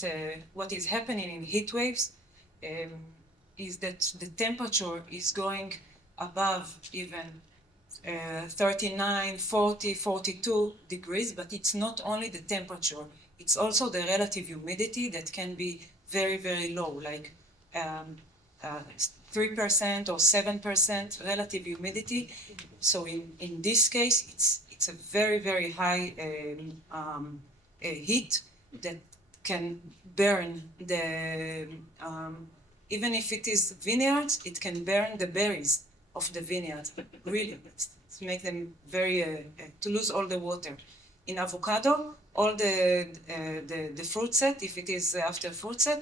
what is happening in heat waves is that the temperature is going above even 39, 40, 42 degrees, but it's not only the temperature, it's also the relative humidity that can be very, very low, like 3% or 7% relative humidity. So in this case, it's a very, very high heat that can burn even if it is vineyards, it can burn the berries of the vineyards, really, to make them very, to lose all the water. In avocado, all the fruit set, if it is after fruit set,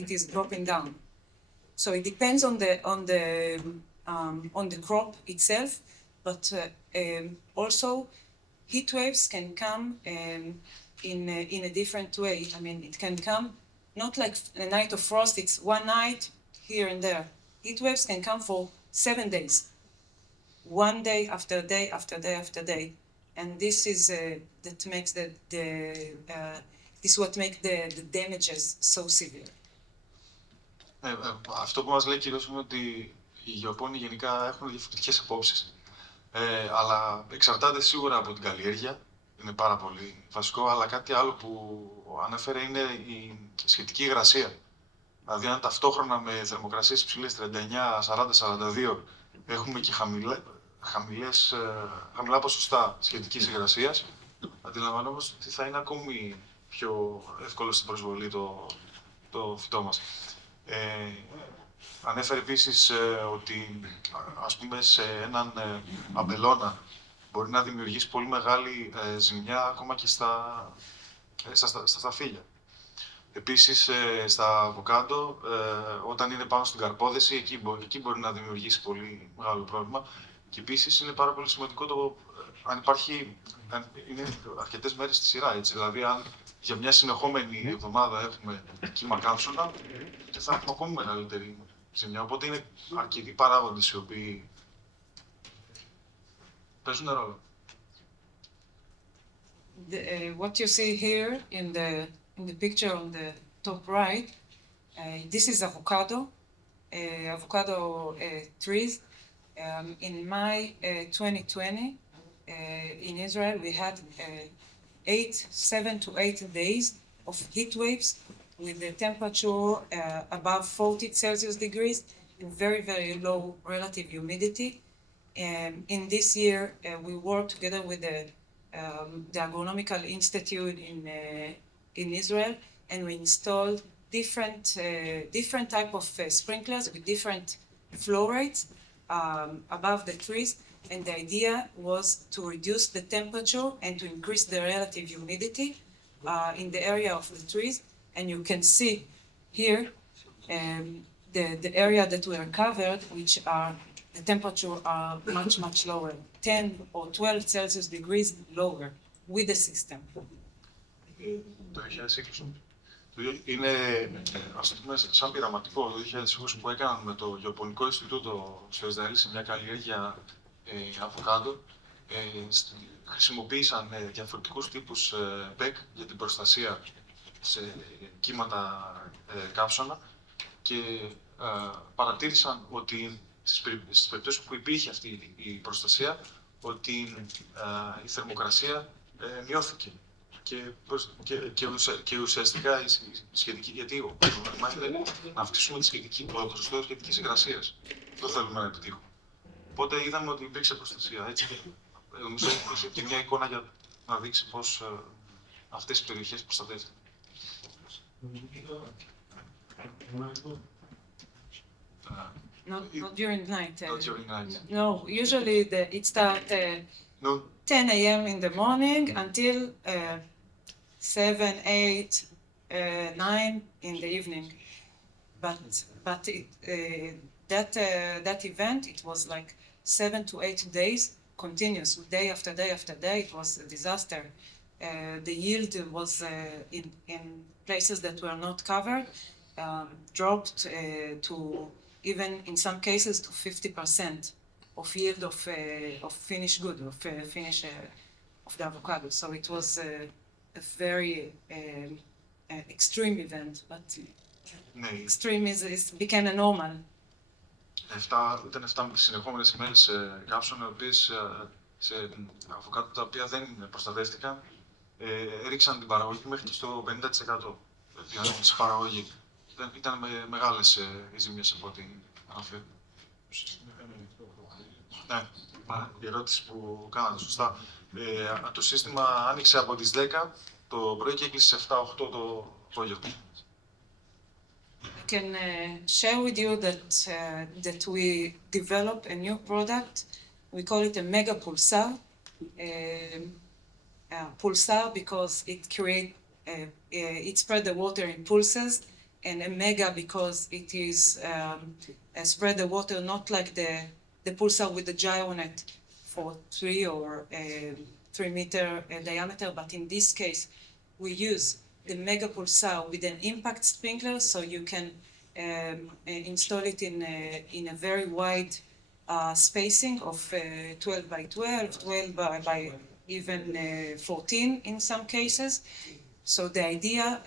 it is dropping down. So it depends on the crop itself, but also heat waves can come in a different way. I mean, it can come not like a night of frost, it's one night here and there. Heat waves can come for 7 days, one day after day after day after day, and this is that makes this what makes the damages so severe. Αυτό που μας λέει κυρίως είναι ότι οι γεωπόνοι γενικά έχουν διαφορετικές απόψεις. Αλλά εξαρτάται σίγουρα από την καλλιέργεια, είναι πάρα πολύ βασικό, αλλά κάτι άλλο που ανέφερε είναι η σχετική υγρασία. Δηλαδή, αν ταυτόχρονα με θερμοκρασίες υψηλές 39, 40, 42 έχουμε και χαμηλά ποσοστά σχετικής υγρασίας, αντιλαμβανόμαστε ότι θα είναι ακόμη πιο εύκολο στην προσβολή το φυτό μας. Ανέφερε επίσης ότι ας πούμε σε έναν αμπελώνα μπορεί να δημιουργήσει πολύ μεγάλη ζημιά ακόμα και στα σταφύλια. Επίσης στα αβοκάντο, όταν είναι πάνω στην καρπόδεση, εκεί μπορεί να δημιουργήσει πολύ μεγάλο πρόβλημα. Και επίσης είναι πάρα πολύ σημαντικό είναι αρκετές μέρες στη σειρά, έτσι. Δηλαδή αν για μια συνεχόμενη εβδομάδα έχουμε κύμα καύσωνα, και θα έχουμε ακόμη μεγαλύτερη ζημιά. Οπότε είναι αρκετοί παράγοντες οι οποίοι παίζουν ρόλο. What you see here in the picture on the top right, this is avocado trees. In May 2020, in Israel, we had 7 to 8 days of heat waves with the temperature above 40 Celsius degrees and very, very low relative humidity. In this year, we worked together with the Agronomical Institute in Israel, and we installed different type of sprinklers with different flow rates above the trees, and the idea was to reduce the temperature and to increase the relative humidity in the area of the trees. And you can see here the area that we are covered, which are the temperature are much, much lower, 10 or 12 Celsius degrees lower with the system. Το 2020 είναι, ας το πούμε, σαν πειραματικό το 2020 που έκαναν με το Γεωπονικό Ινστιτούτο στο Ισραήλ σε μια καλλιέργεια αβοκάντο. Χρησιμοποίησαν διαφορετικούς τύπους Μπεκ για την προστασία σε κύματα καύσωνα και παρατήρησαν ότι στις περιπτώσεις που υπήρχε αυτή η προστασία, ότι η θερμοκρασία μειώθηκε. Και ουσιαστικά η σχετική, γιατί ο πρόβλημα είναι να αυξήσουμε το ποσοστό σχετικής υγρασίας. Αυτό θέλουμε να επιτύχουμε. Οπότε είδαμε ότι υπήρξε προστασία. Έτσι, νομίζω ότι και μια εικόνα για να δείξει πώς αυτές οι περιοχές προστατεύονται. Not during night. Not during night. No, usually it starts No. 10 a.m. in the morning until 7, 8, 9 in the evening. But that event, it was like 7 to 8 days continuous, day after day after day. It was a disaster. The yield was in places that were not covered, dropped to even in some cases to 50% of yield of finished good, of the avocado. So it was a very extreme event, but extreme became a normal. Ήταν 7 συνεχόμενες ημέρες κάψων, οι οποίες σε αβοκάτο τα οποία δεν προστατεύτηκαν, ρίξαν την παραγωγή μέχρι και στο 50% της παραγωγή. Ήταν μεγάλες οι ζημίες από ό,τι αναφέρει. Ναι, η ερώτηση που κάνατε σωστά. Το σύστημα άνοιξε από τις 10 το πρωί και έκλεισε σε 7-8 το απόγευμα. I can share with you that we developed a new product. We call it a mega pulsar. Pulsar because it spread the water in pulses, and a mega because it is spread the water not like the pulsar with the Gyronet for 3 or 3 meter diameter, but in this case we use the mega pulsar with an impact sprinkler, so you can install it in a very wide spacing of 12 by 12, 12 by even 14 in some cases. So the idea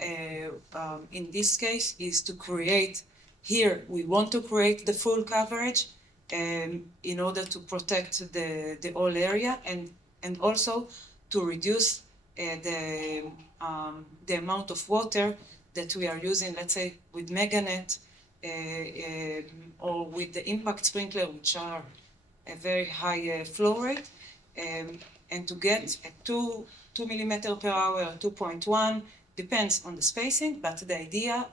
in this case is to create, here we want to create the full coverage in order to protect the whole area and also to reduce the amount of water that we are using, let's say, with Meganet or with the impact sprinkler, which are a very high flow rate, and to get a 2 millimeter per hour, 2.1, depends on the spacing, but the idea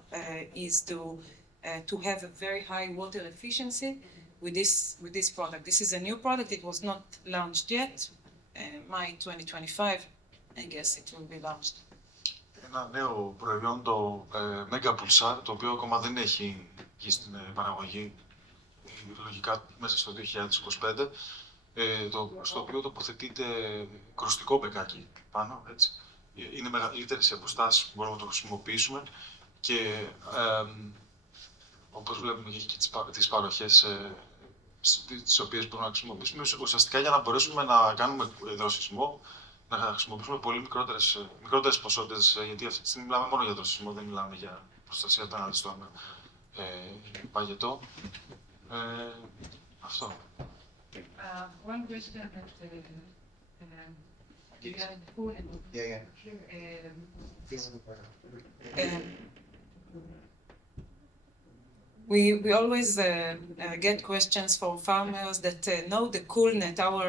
is to have a very high water efficiency with this product. This is a new product, it was not launched yet, May 2025. I guess it will be launched. Ένα νέο προϊόν, το Mega Pulsar, το οποίο ακόμα δεν έχει βγει στην παραγωγή, λογικά μέσα στο 2025, στο οποίο τοποθετείται κρουστικό μπεκάκι πάνω, έτσι. Είναι μεγαλύτερες οι αποστάσεις που μπορούμε να το χρησιμοποιήσουμε και όπως βλέπουμε έχει και τις παροχές τις οποίες μπορούμε να χρησιμοποιήσουμε, ουσιαστικά για να μπορέσουμε να κάνουμε δροσισμό, να χρησιμοποιήσουμε πολύ μικρότερες ποσότητες, γιατί αυτή τη στιγμή μιλάμε μόνο για δροσισμό, δεν μιλάμε για προστασία καταναλωτών παγετό. Αυτό. One question we always get questions from farmers that know the CoolNet, our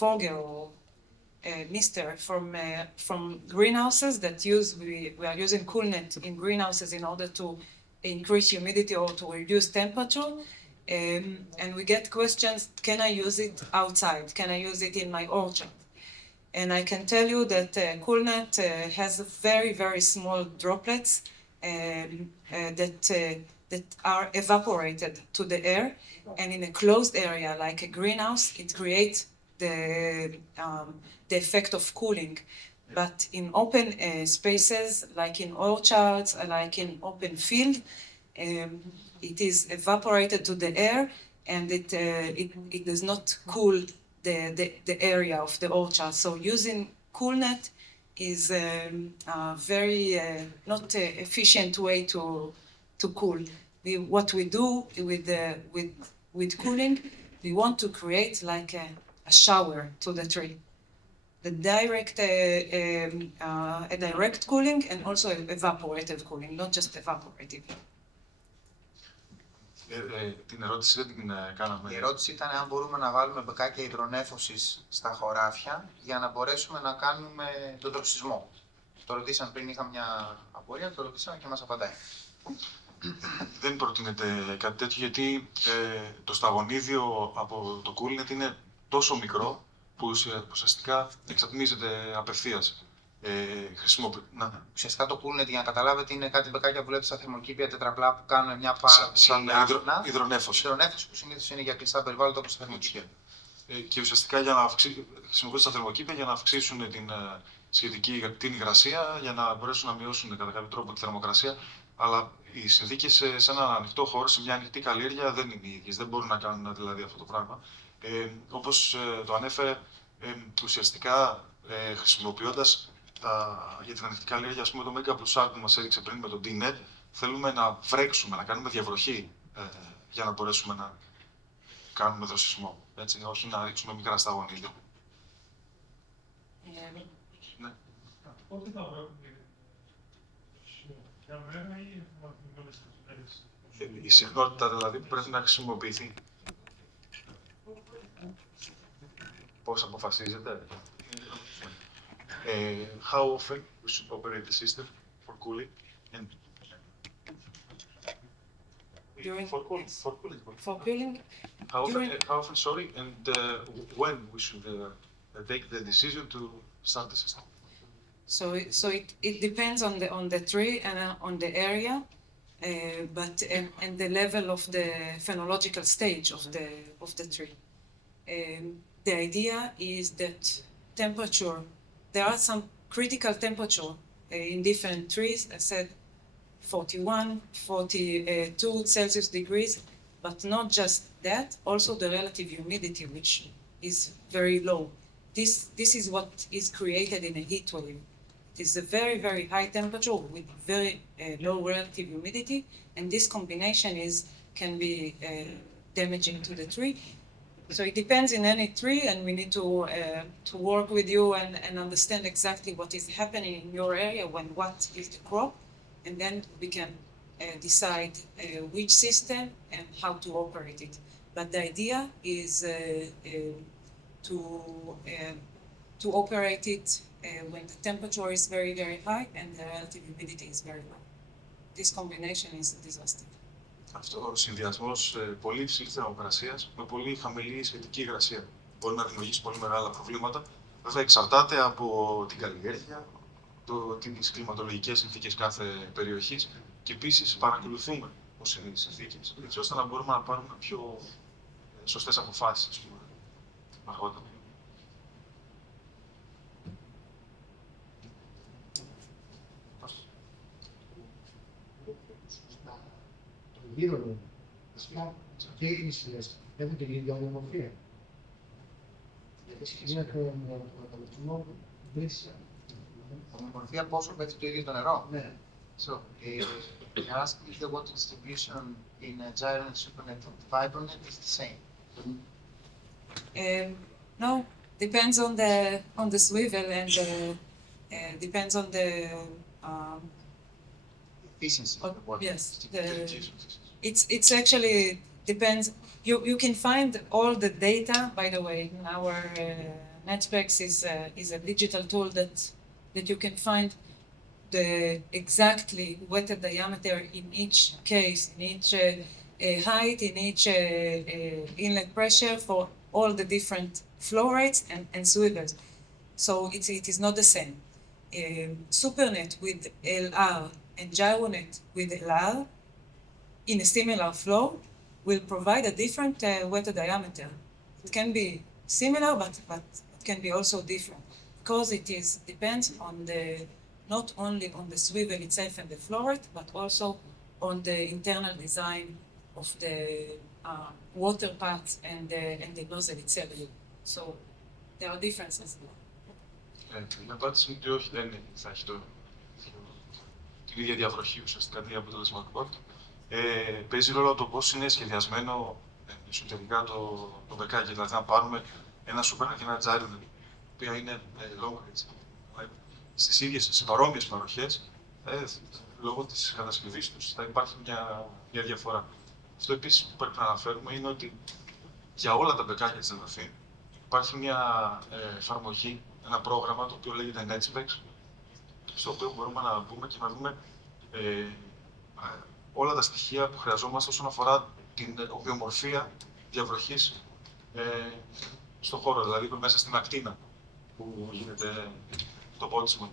Vogel or Mister from greenhouses that we are using CoolNet in greenhouses in order to increase humidity or to reduce temperature. And we get questions, can I use it outside? Can I use it in my orchard? And I can tell you that CoolNet has very, very small droplets that are evaporated to the air. And in a closed area like a greenhouse, it creates the effect of cooling. But in open spaces, like in orchards, like in open field, it is evaporated to the air, and it does not cool the area of the orchard. So using CoolNet is a very not efficient way to cool. What we do with cooling we want to create like a shower to the tree. The direct, a direct cooling and also evaporative cooling, not just evaporative. Την ερώτηση δεν την κάναμε. Η ερώτηση ήταν αν μπορούμε να βάλουμε μπεκάκια υδρονέφωσης στα χωράφια για να μπορέσουμε να κάνουμε τον δροσισμό. Το ρωτήσαμε πριν, είχα μια απορία, το ρωτήσαμε και μας απαντάει. Δεν προτείνεται κάτι τέτοιο γιατί το σταγονίδιο από το Gyronet είναι τόσο μικρό που ουσιαστικά εξατμίζεται απευθείας. Ουσιαστικά το Gyronet, για να καταλάβετε, είναι κάτι μπεκάκια που βλέπετε στα θερμοκήπια τετραπλά που κάνουν μια πάρα σαν άχνα. υδρονέφωση. Υδρονέφωση που συνήθως είναι για κλειστά περιβάλλοντα όπως στα θερμοκήπια. Και ουσιαστικά χρησιμοποιούνται στα θερμοκήπια για να αυξήσουν την υγρασία, για να μπορέσουν να μειώσουν κατά κάποιο τρόπο τη θερμοκρασία. Αλλά οι συνθήκες σε έναν ανοιχτό χώρο, σε μια ανοιχτή καλλιέργεια δεν είναι οι ίδιες. Δεν μπορούν να κάνουν δηλαδή αυτό το πράγμα. Όπως το ανέφερε, ουσιαστικά χρησιμοποιώντας για την ανοιχτή καλλιέργεια, ας πούμε, το Μέγκα Πλουσάρ που μας έδειξε πριν με το Gyronet, θέλουμε να βρέξουμε, να κάνουμε διαβροχή για να μπορέσουμε να κάνουμε δροσισμό. Έτσι, όχι να ρίξουμε μικρά σταγονίδια. Ναι. Πότε θα βρούμε για μένα ή θα όλες τις μέρες? Η συχνότητα δηλαδή που πρέπει να χρησιμοποιηθεί. Πώς αποφασίζεται? How often we should operate the system for cooling and for cooling. How often, sorry, and when we should take the decision to start the system. So it depends on the tree and on the area, but and the level of the phenological stage of the tree. The idea is that temperature. There are some critical temperature in different trees. I said 41, 42 Celsius degrees, but not just that. Also the relative humidity, which is very low. This is what is created in a heat wave. It is a very, very high temperature with very low relative humidity, and this combination can be damaging to the tree. So it depends in any tree, and we need to work with you and understand exactly what is happening in your area when what is the crop, and then we can decide which system and how to operate it. But the idea is to operate it when the temperature is very, very high and the relative humidity is very low. This combination is a disaster. Αυτό ο συνδυασμός πολύ υψηλής θερμοκρασίας με πολύ χαμηλή σχετική υγρασία μπορεί να δημιουργήσει πολύ μεγάλα προβλήματα. Βέβαια, εξαρτάται από την καλλιέργεια, τις κλιματολογικές συνθήκες κάθε περιοχής και επίσης παρακολουθούμε πώς είναι οι συνθήκες, έτσι ώστε να μπορούμε να πάρουμε πιο σωστές αποφάσεις, ας πούμε, αργότερα. Gyronet. Και οι ίσλες έχουν την ίδια ομορφία. Είναι το κατανοητικό πλήσια. Ομορφία πόσο πέφτει το ίδιο το νερό? Ναι. So, you're asking if the water distribution in a Gyronet, Supernet, and Fibronet is the same? No, depends on the swivel and depends on the Efficiency of the water. yes. It's actually depends. You can find all the data. By the way, our Netpex is a digital tool that you can find the exactly wetted diameter in each case, in each height, in each inlet pressure for all the different flow rates and swivels. So it is not the same. Supernet with LR and Gyronet with LR in a similar flow will provide a different wetted diameter. It can be similar, but it can be also different because it depends on not only on the swivel itself and the flow rate, but also on the internal design of the water paths and the nozzle itself. So there are differences. Η απάντηση είναι ότι όχι, δεν θα έχει την ίδια διαβροχή ουσιαστικά, την ίδια αποτελεσματικότητα. Παίζει ρόλο το πώς είναι σχεδιασμένο εσωτερικά το μπεκάκι. Δηλαδή, να πάρουμε ένα Supernet και ένα Gyronet, τα οποία είναι long range, στις ίδιες, σε παρόμοιες παροχές, λόγω της κατασκευής τους θα υπάρχει μια διαφορά. Αυτό επίσης που πρέπει να αναφέρουμε είναι ότι για όλα τα μπεκάκια της Netafim υπάρχει μια εφαρμογή, ένα πρόγραμμα το οποίο λέγεται Netafim, στο οποίο μπορούμε να μπούμε και να δούμε όλα τα στοιχεία που χρειαζόμαστε όσον αφορά την ομοιομορφία διαβροχής στον χώρο, δηλαδή μέσα στην ακτίνα που γίνεται το πόντισμα.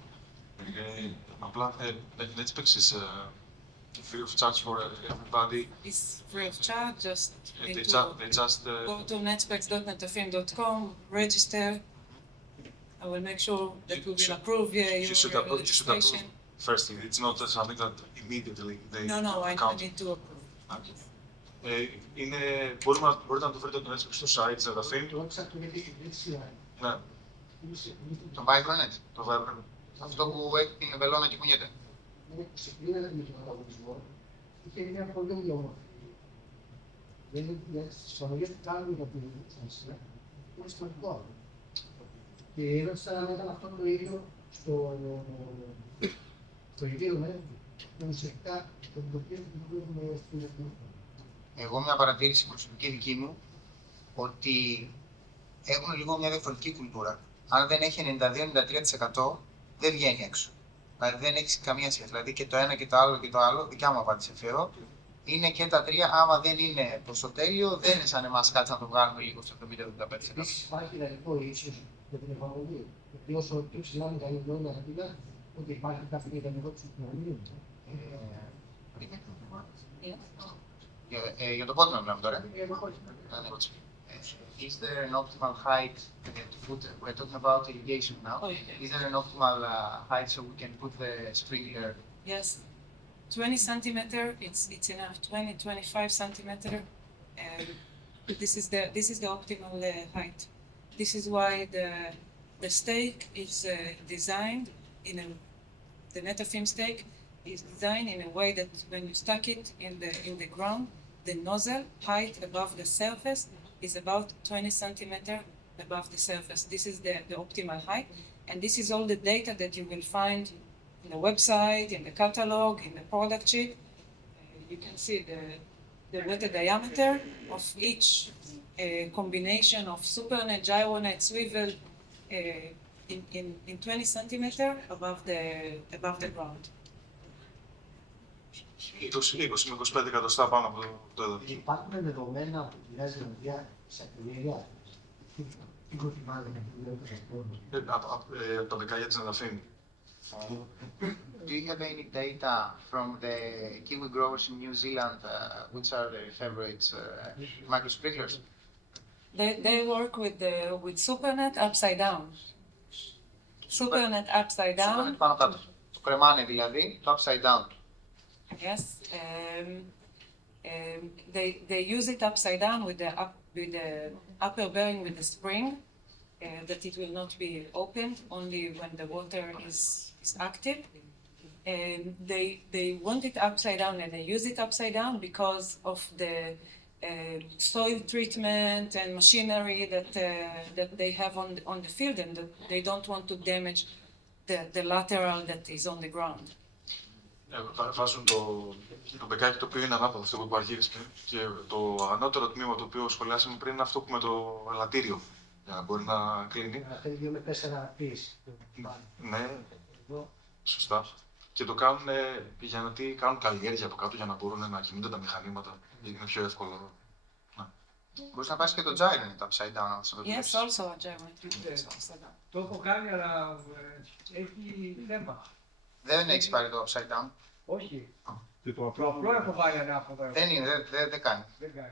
Απλά Netflix is free of charge for everybody. It's free of charge, just They just go to netflix.netafim.com, register. I will make sure that we will approve your registration. First, it's not something that immediately they No, I count. need to approve. Μπορείτε να το βρείτε το Netflix στο site της Netafim. Ναι, Το Gyronet, το Gyronet. αυτό που έχει την βελόνα και κουνιέται. Ξεκινήσαμε με τον ανταγωνισμό, είχε μια πολύ όμορφη. Στις εφαρμογές που κάνουμε για την σημασία, είναι σημαντικό. Και έδωσα αν ήταν αυτό το ίδιο στο Gyronet, με ουσιαστικά το οποίο έχουμε στην εθνική. Εγώ μια παρατήρηση προσωπική δική μου, ότι έχουν λίγο μια διαφορετική κουλτούρα. Αν δεν έχει 92-93% δεν βγαίνει έξω. Δηλαδή δεν έχει καμία σχέση. Δηλαδή και το ένα και το άλλο και το άλλο, δικιά μου απάντηση φέρω, είναι και τα τρία. Άμα δεν είναι προς το τέλειο, δεν είναι σαν εμάς κάτσε να το βγάλουμε λίγο στο 70-75%. Επίσης υπάρχει ιδανικό ίσως για την εφαρμογή. Γιατί όσο πιο ψηλά είναι τα ιδανικά χαρακτήρα, ότι υπάρχει κάποια ιδανικό της εφαρμογής. Για το πότε να μιλάμε τώρα. Is there an optimal height to put? We're talking about irrigation now. Oh, yeah. Is there an optimal height so we can put the sprinkler? Yes, 20 centimeter, it's enough. 20-25 centimeter. This is the optimal height. This is why the stake is designed the Netafim stake is designed in a way that when you stuck it in the ground, the nozzle height above the surface is about 20 centimeter above the surface. This is the optimal height, and this is all the data that you will find in the website, in the catalog, in the product sheet. You can see the weighted diameter of each combination of Supernet, Gyronet, swivel in 20 centimeter above the ground. 20 με 25 εκατοστά πάνω από το έδαφος. Υπάρχουν δεδομένα που βγάζει σε ακραία. Τι προτιμάτε να πούμε Από τα μπεκάκια της Netafim. Do you have any data from the kiwi growers in New Zealand, which are their favorite micro sprinklers? They work with Supernet upside down. Supernet upside down. Supernet πάνω κάτω. Το κρεμάνε δηλαδή, το upside down. Yes. They use it upside down with the upper bearing with the spring, that it will not be opened only when the water is active. They want it upside down and they use it upside down because of the soil treatment and machinery that they have on the field, and that they don't want to damage the lateral that is on the ground. Βάζουν το μπεκάκι το οποίο είναι ανάποδο, αυτό που υπαρχείρισε, και το ανώτερο τμήμα το οποίο σχολιάσαμε πριν είναι αυτό που με το ελαττήριο, για να μπορεί να κλείνει. Θέλει 2 με 4 πίεση. Ναι, σωστά. Και το κάνουν γιατί κάνουν καλλιέργεια από κάτω για να μπορούν να κινούνται τα μηχανήματα, γιατί είναι πιο εύκολο. Μπορείς να πάρεις και το Gyronet upside down, αν το Yes, also a Gyronet. Το έχω κάνει, αλλά έχει θέμα. Δεν έχεις πάρει το upside down. Όχι. Το απλό έχω βάλει ανάποδα. Δεν είναι, δεν κάνει.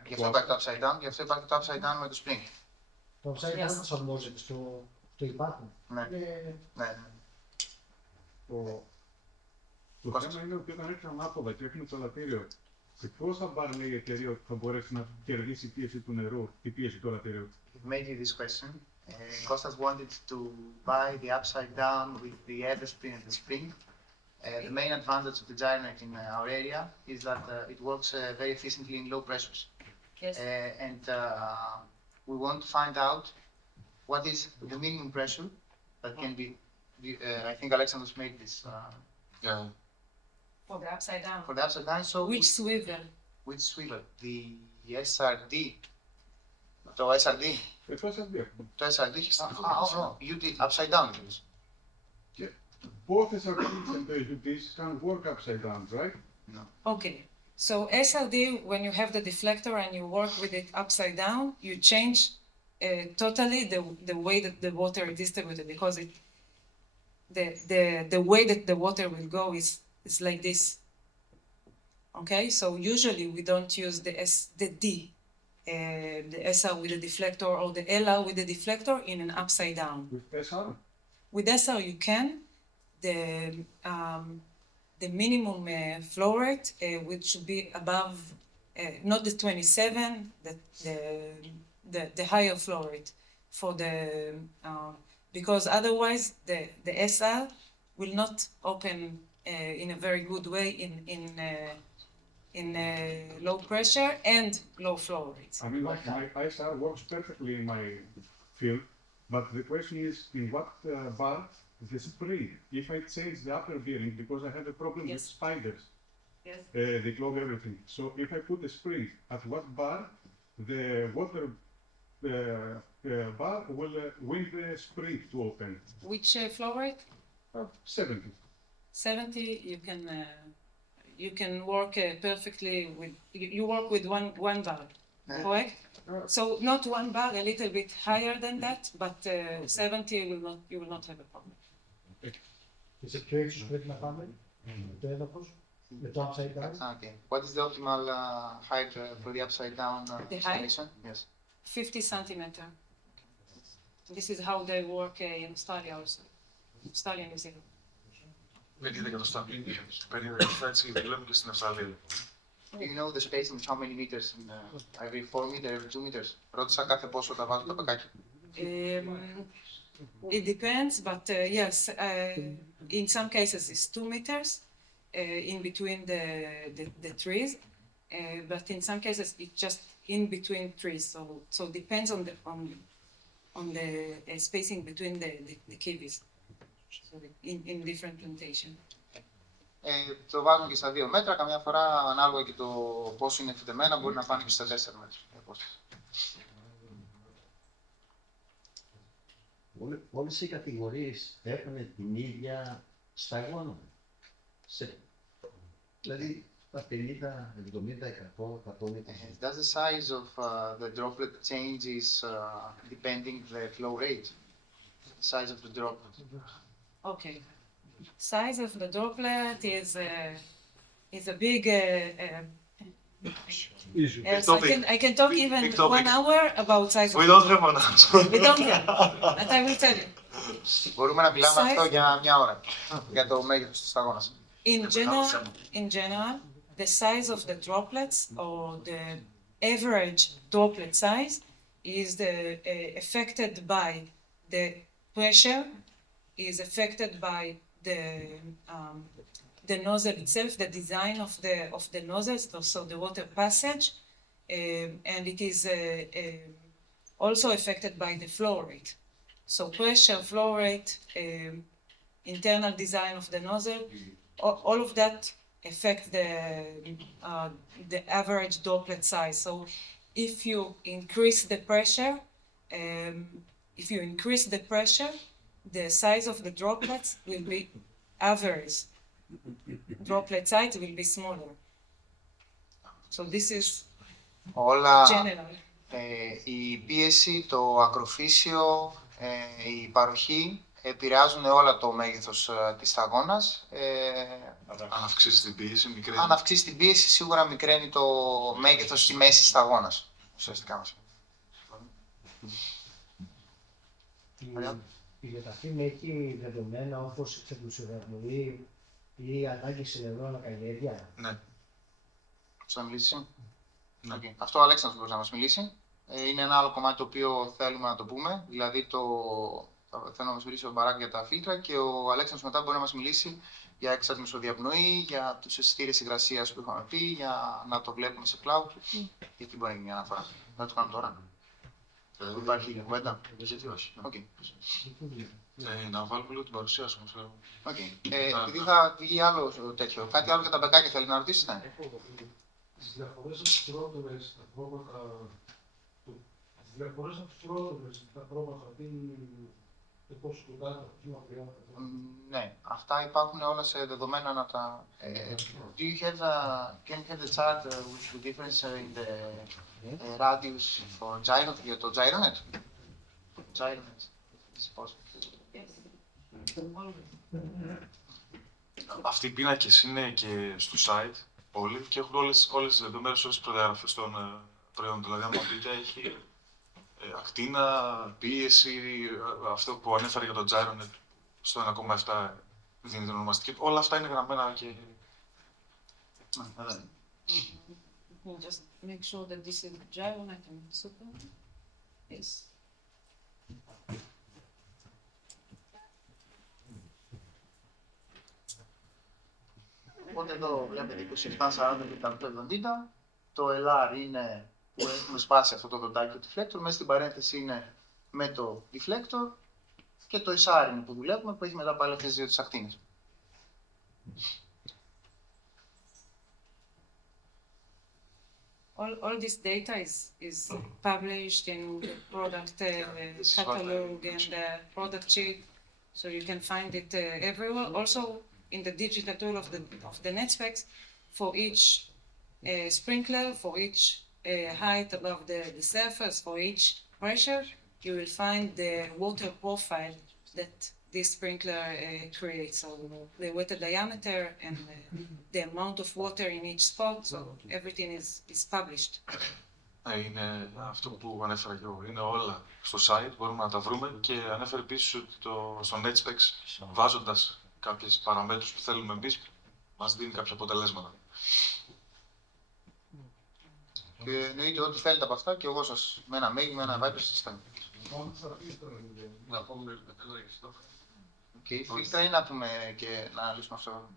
Γι' αυτό υπάρχει το upside down, γι' αυτό υπάρχει το upside down με το spring. Το upside down προσαρμόζεται στο υπάρχον. Ναι. Το θέμα είναι ότι όταν έχει ανάποδα και όχι με το ελαττήριο, πώς θα πάρει η εταιρεία ότι θα μπορέσει να κερδίσει πίεση του νερού, τη πίεση του ελαττηρίου. Made you this question. Kostas wanted to buy the upside down with the air spring and the spring. The main advantage of the Gyronet in our area is that it works very efficiently in low pressures. Yes. And we want to find out what is the minimum pressure that can be. I think Alexandros made this Yeah. For the upside down. for the upside down. So Which swivel? which swivel? The SRD. Το SRD. First idea. Το SRD. Oh no, you did upside down. Please. Both SRDs and the UDs can work upside down, right? Okay. So SRD, when you have the deflector and you work with it upside down, you change totally the way that the water is distributed, because the way that the water will go is like this. Okay, so usually we don't use the D, the SR with the deflector or the LR with the deflector in an upside down. With SR? With SR you can. The minimum flow rate, which should be above, not the 27, the higher flow rate for the, because otherwise the SR will not open in a very good way in low pressure and low flow rates. I mean, like my ISR works perfectly in my field, but the question is in what bar the spring. If I change the upper bearing, because I have a problem with Yes. spiders, Yes. they clog everything. So if I put the spring, at what bar the water bar will win the spring to open? Which flow rate? 70. 70. You can work perfectly with. You work with one bar, correct? So not one bar, a little bit higher than that, but 70 you will not have a problem. Και σε ποιο ύψος πρέπει να πάμε, το έδαφος, με το upside down? Okay. What is the optimal height for the upside down The height? installation? Yes. 50 centimeter. This is how they work in Australia also. Australia and New Zealand. 50 εκατοστά. 50 εκατοστά, έτσι λέμε και στην Αυστραλία. Do you know the spacing, how many meters in every 4 meters, every 2 meters? Ρώτησα κάθε πόσο τα βάζω τα πακάκια. It depends, but yes, in some cases it's 2 meters in between the trees, but in some cases it's just in between trees. So it depends on the spacing between the kiwis. So in different plantation. Το βάζουν και στα 2 μέτρα, καμιά φορά ανάλογα και το πόσο είναι φυτεμένα μπορεί να πάνε και στα 4 μέτρα. Όλες οι κατηγορίες έχουν την ίδια σταγόνα. Δηλαδή τα 50, 70, 100, 100 μέτρα. Does the size of the droplet changes depending the flow rate? The size of the droplet. Okay. Size of the droplet is a big Issue. so I can talk even 1 hour about size of We don't have an answer. We don't have. But I will tell you. Μπορούμε να μιλάμε Size? αυτό για μια ώρα, για το μέγεθος της σταγόνας. In general, the size of the droplets or the average droplet size is affected by the pressure, is affected by the nozzle itself, the design of the nozzles, so the water passage, and it is also affected by the flow rate. So pressure, flow rate, internal design of the nozzle, all of that affect the average droplet size. So if you increase the pressure, the size of the droplets will be average. Droplet size will be smaller. So this is Όλα, general. η πίεση, το ακροφύσιο, η παροχή επηρεάζουν όλα το μέγεθος της σταγόνας. Αν αυξήσει την πίεση, μικραίνει. Αν αυξήσει την πίεση, σίγουρα μικραίνει το μέγεθος στη μέση της σταγόνας. Ουσιαστικά μας. Η Netafim έχει δεδομένα όπως εξεντουσιογραφική ή ανάγκη σε νερό καλλιέργεια. Ναι. Θα μιλήσει. Ναι. Okay. Αυτό ο Αλέξανδρος μπορεί να μας μιλήσει. Είναι ένα άλλο κομμάτι το οποίο θέλουμε να το πούμε. Δηλαδή θέλω να μας μιλήσει ο Μπαράκ για τα φίλτρα και ο Αλέξανδρος μετά μπορεί να μας μιλήσει για έξατμισο διαπνοή, για τους αισθητήρες υγρασίας που είχαμε πει, για να το βλέπουμε σε cloud. Γιατί μπορεί να γίνει μια αναφορά. Να το κάνω τώρα. Υπάρχει κουβέντα. Γιατί όχι. Okay. Να βάλουμε λίγο την παρουσίαση όμως. Okay. Επειδή θα βγει άλλο τέτοιο, κάτι άλλο για τα μπεκάκια θέλει να ρωτήσετε. Τις διαφορές από τους ρότορες, τα χρώματα, τις διαφορές από τους ρότορες, τα χρώματα, τι είναι το πόσο κοντά, το πιο μακριά. Ναι, αυτά υπάρχουν όλα σε δεδομένα να τα... Do you have can you have the chart with the difference in the radius for Gyronet, για το Gyronet? Gyronet, is possible. Αυτοί οι πίνακες είναι και στο site όλοι και έχουν όλες τις λεπτομέρειες, όλες τις προδιαγραφές των προϊόντων. Δηλαδή, άμα δείτε, έχει ακτίνα, πίεση, αυτό που ανέφερε για το Gyronet στο 1,7 δίνει την ονομαστική. Όλα αυτά είναι γραμμένα και... Just make sure that this is Gyronet and Supernet. Yes. Οπότε εδώ βλέπετε 27, 40 και 170. Το LR είναι που έχουμε σπάσει αυτό το δοντάκι του deflector. Μέσα στην παρένθεση είναι με το deflector. Και το SR είναι που δουλεύουμε, που έχει μετά πάλι αυτές τις δύο τις ακτίνες. All this data is published in the product catalog and product sheet, so you can find it everywhere. Also, in the digital tool of the net specs, for each sprinkler, for each height above the surface, for each pressure, you will find the water profile that this sprinkler creates. So the water diameter and the amount of water in each spot, so everything is published. Είναι αυτό που ανέφερα και εγώ. Είναι όλα στο site, μπορούμε να τα βρούμε και ανέφερε επίσης ότι στο NetSpecs, βάζοντας κάποιες παραμέτρους που θέλουμε εμείς, μας δίνει κάποια αποτελέσματα. Και εννοείται ό,τι θέλετε από αυτά και εγώ σας με ένα mail, με ένα Viber σας στέλνω. Να πούμε ένα Και η φίλτρα είναι να πούμε και να λύσουμε αυτό.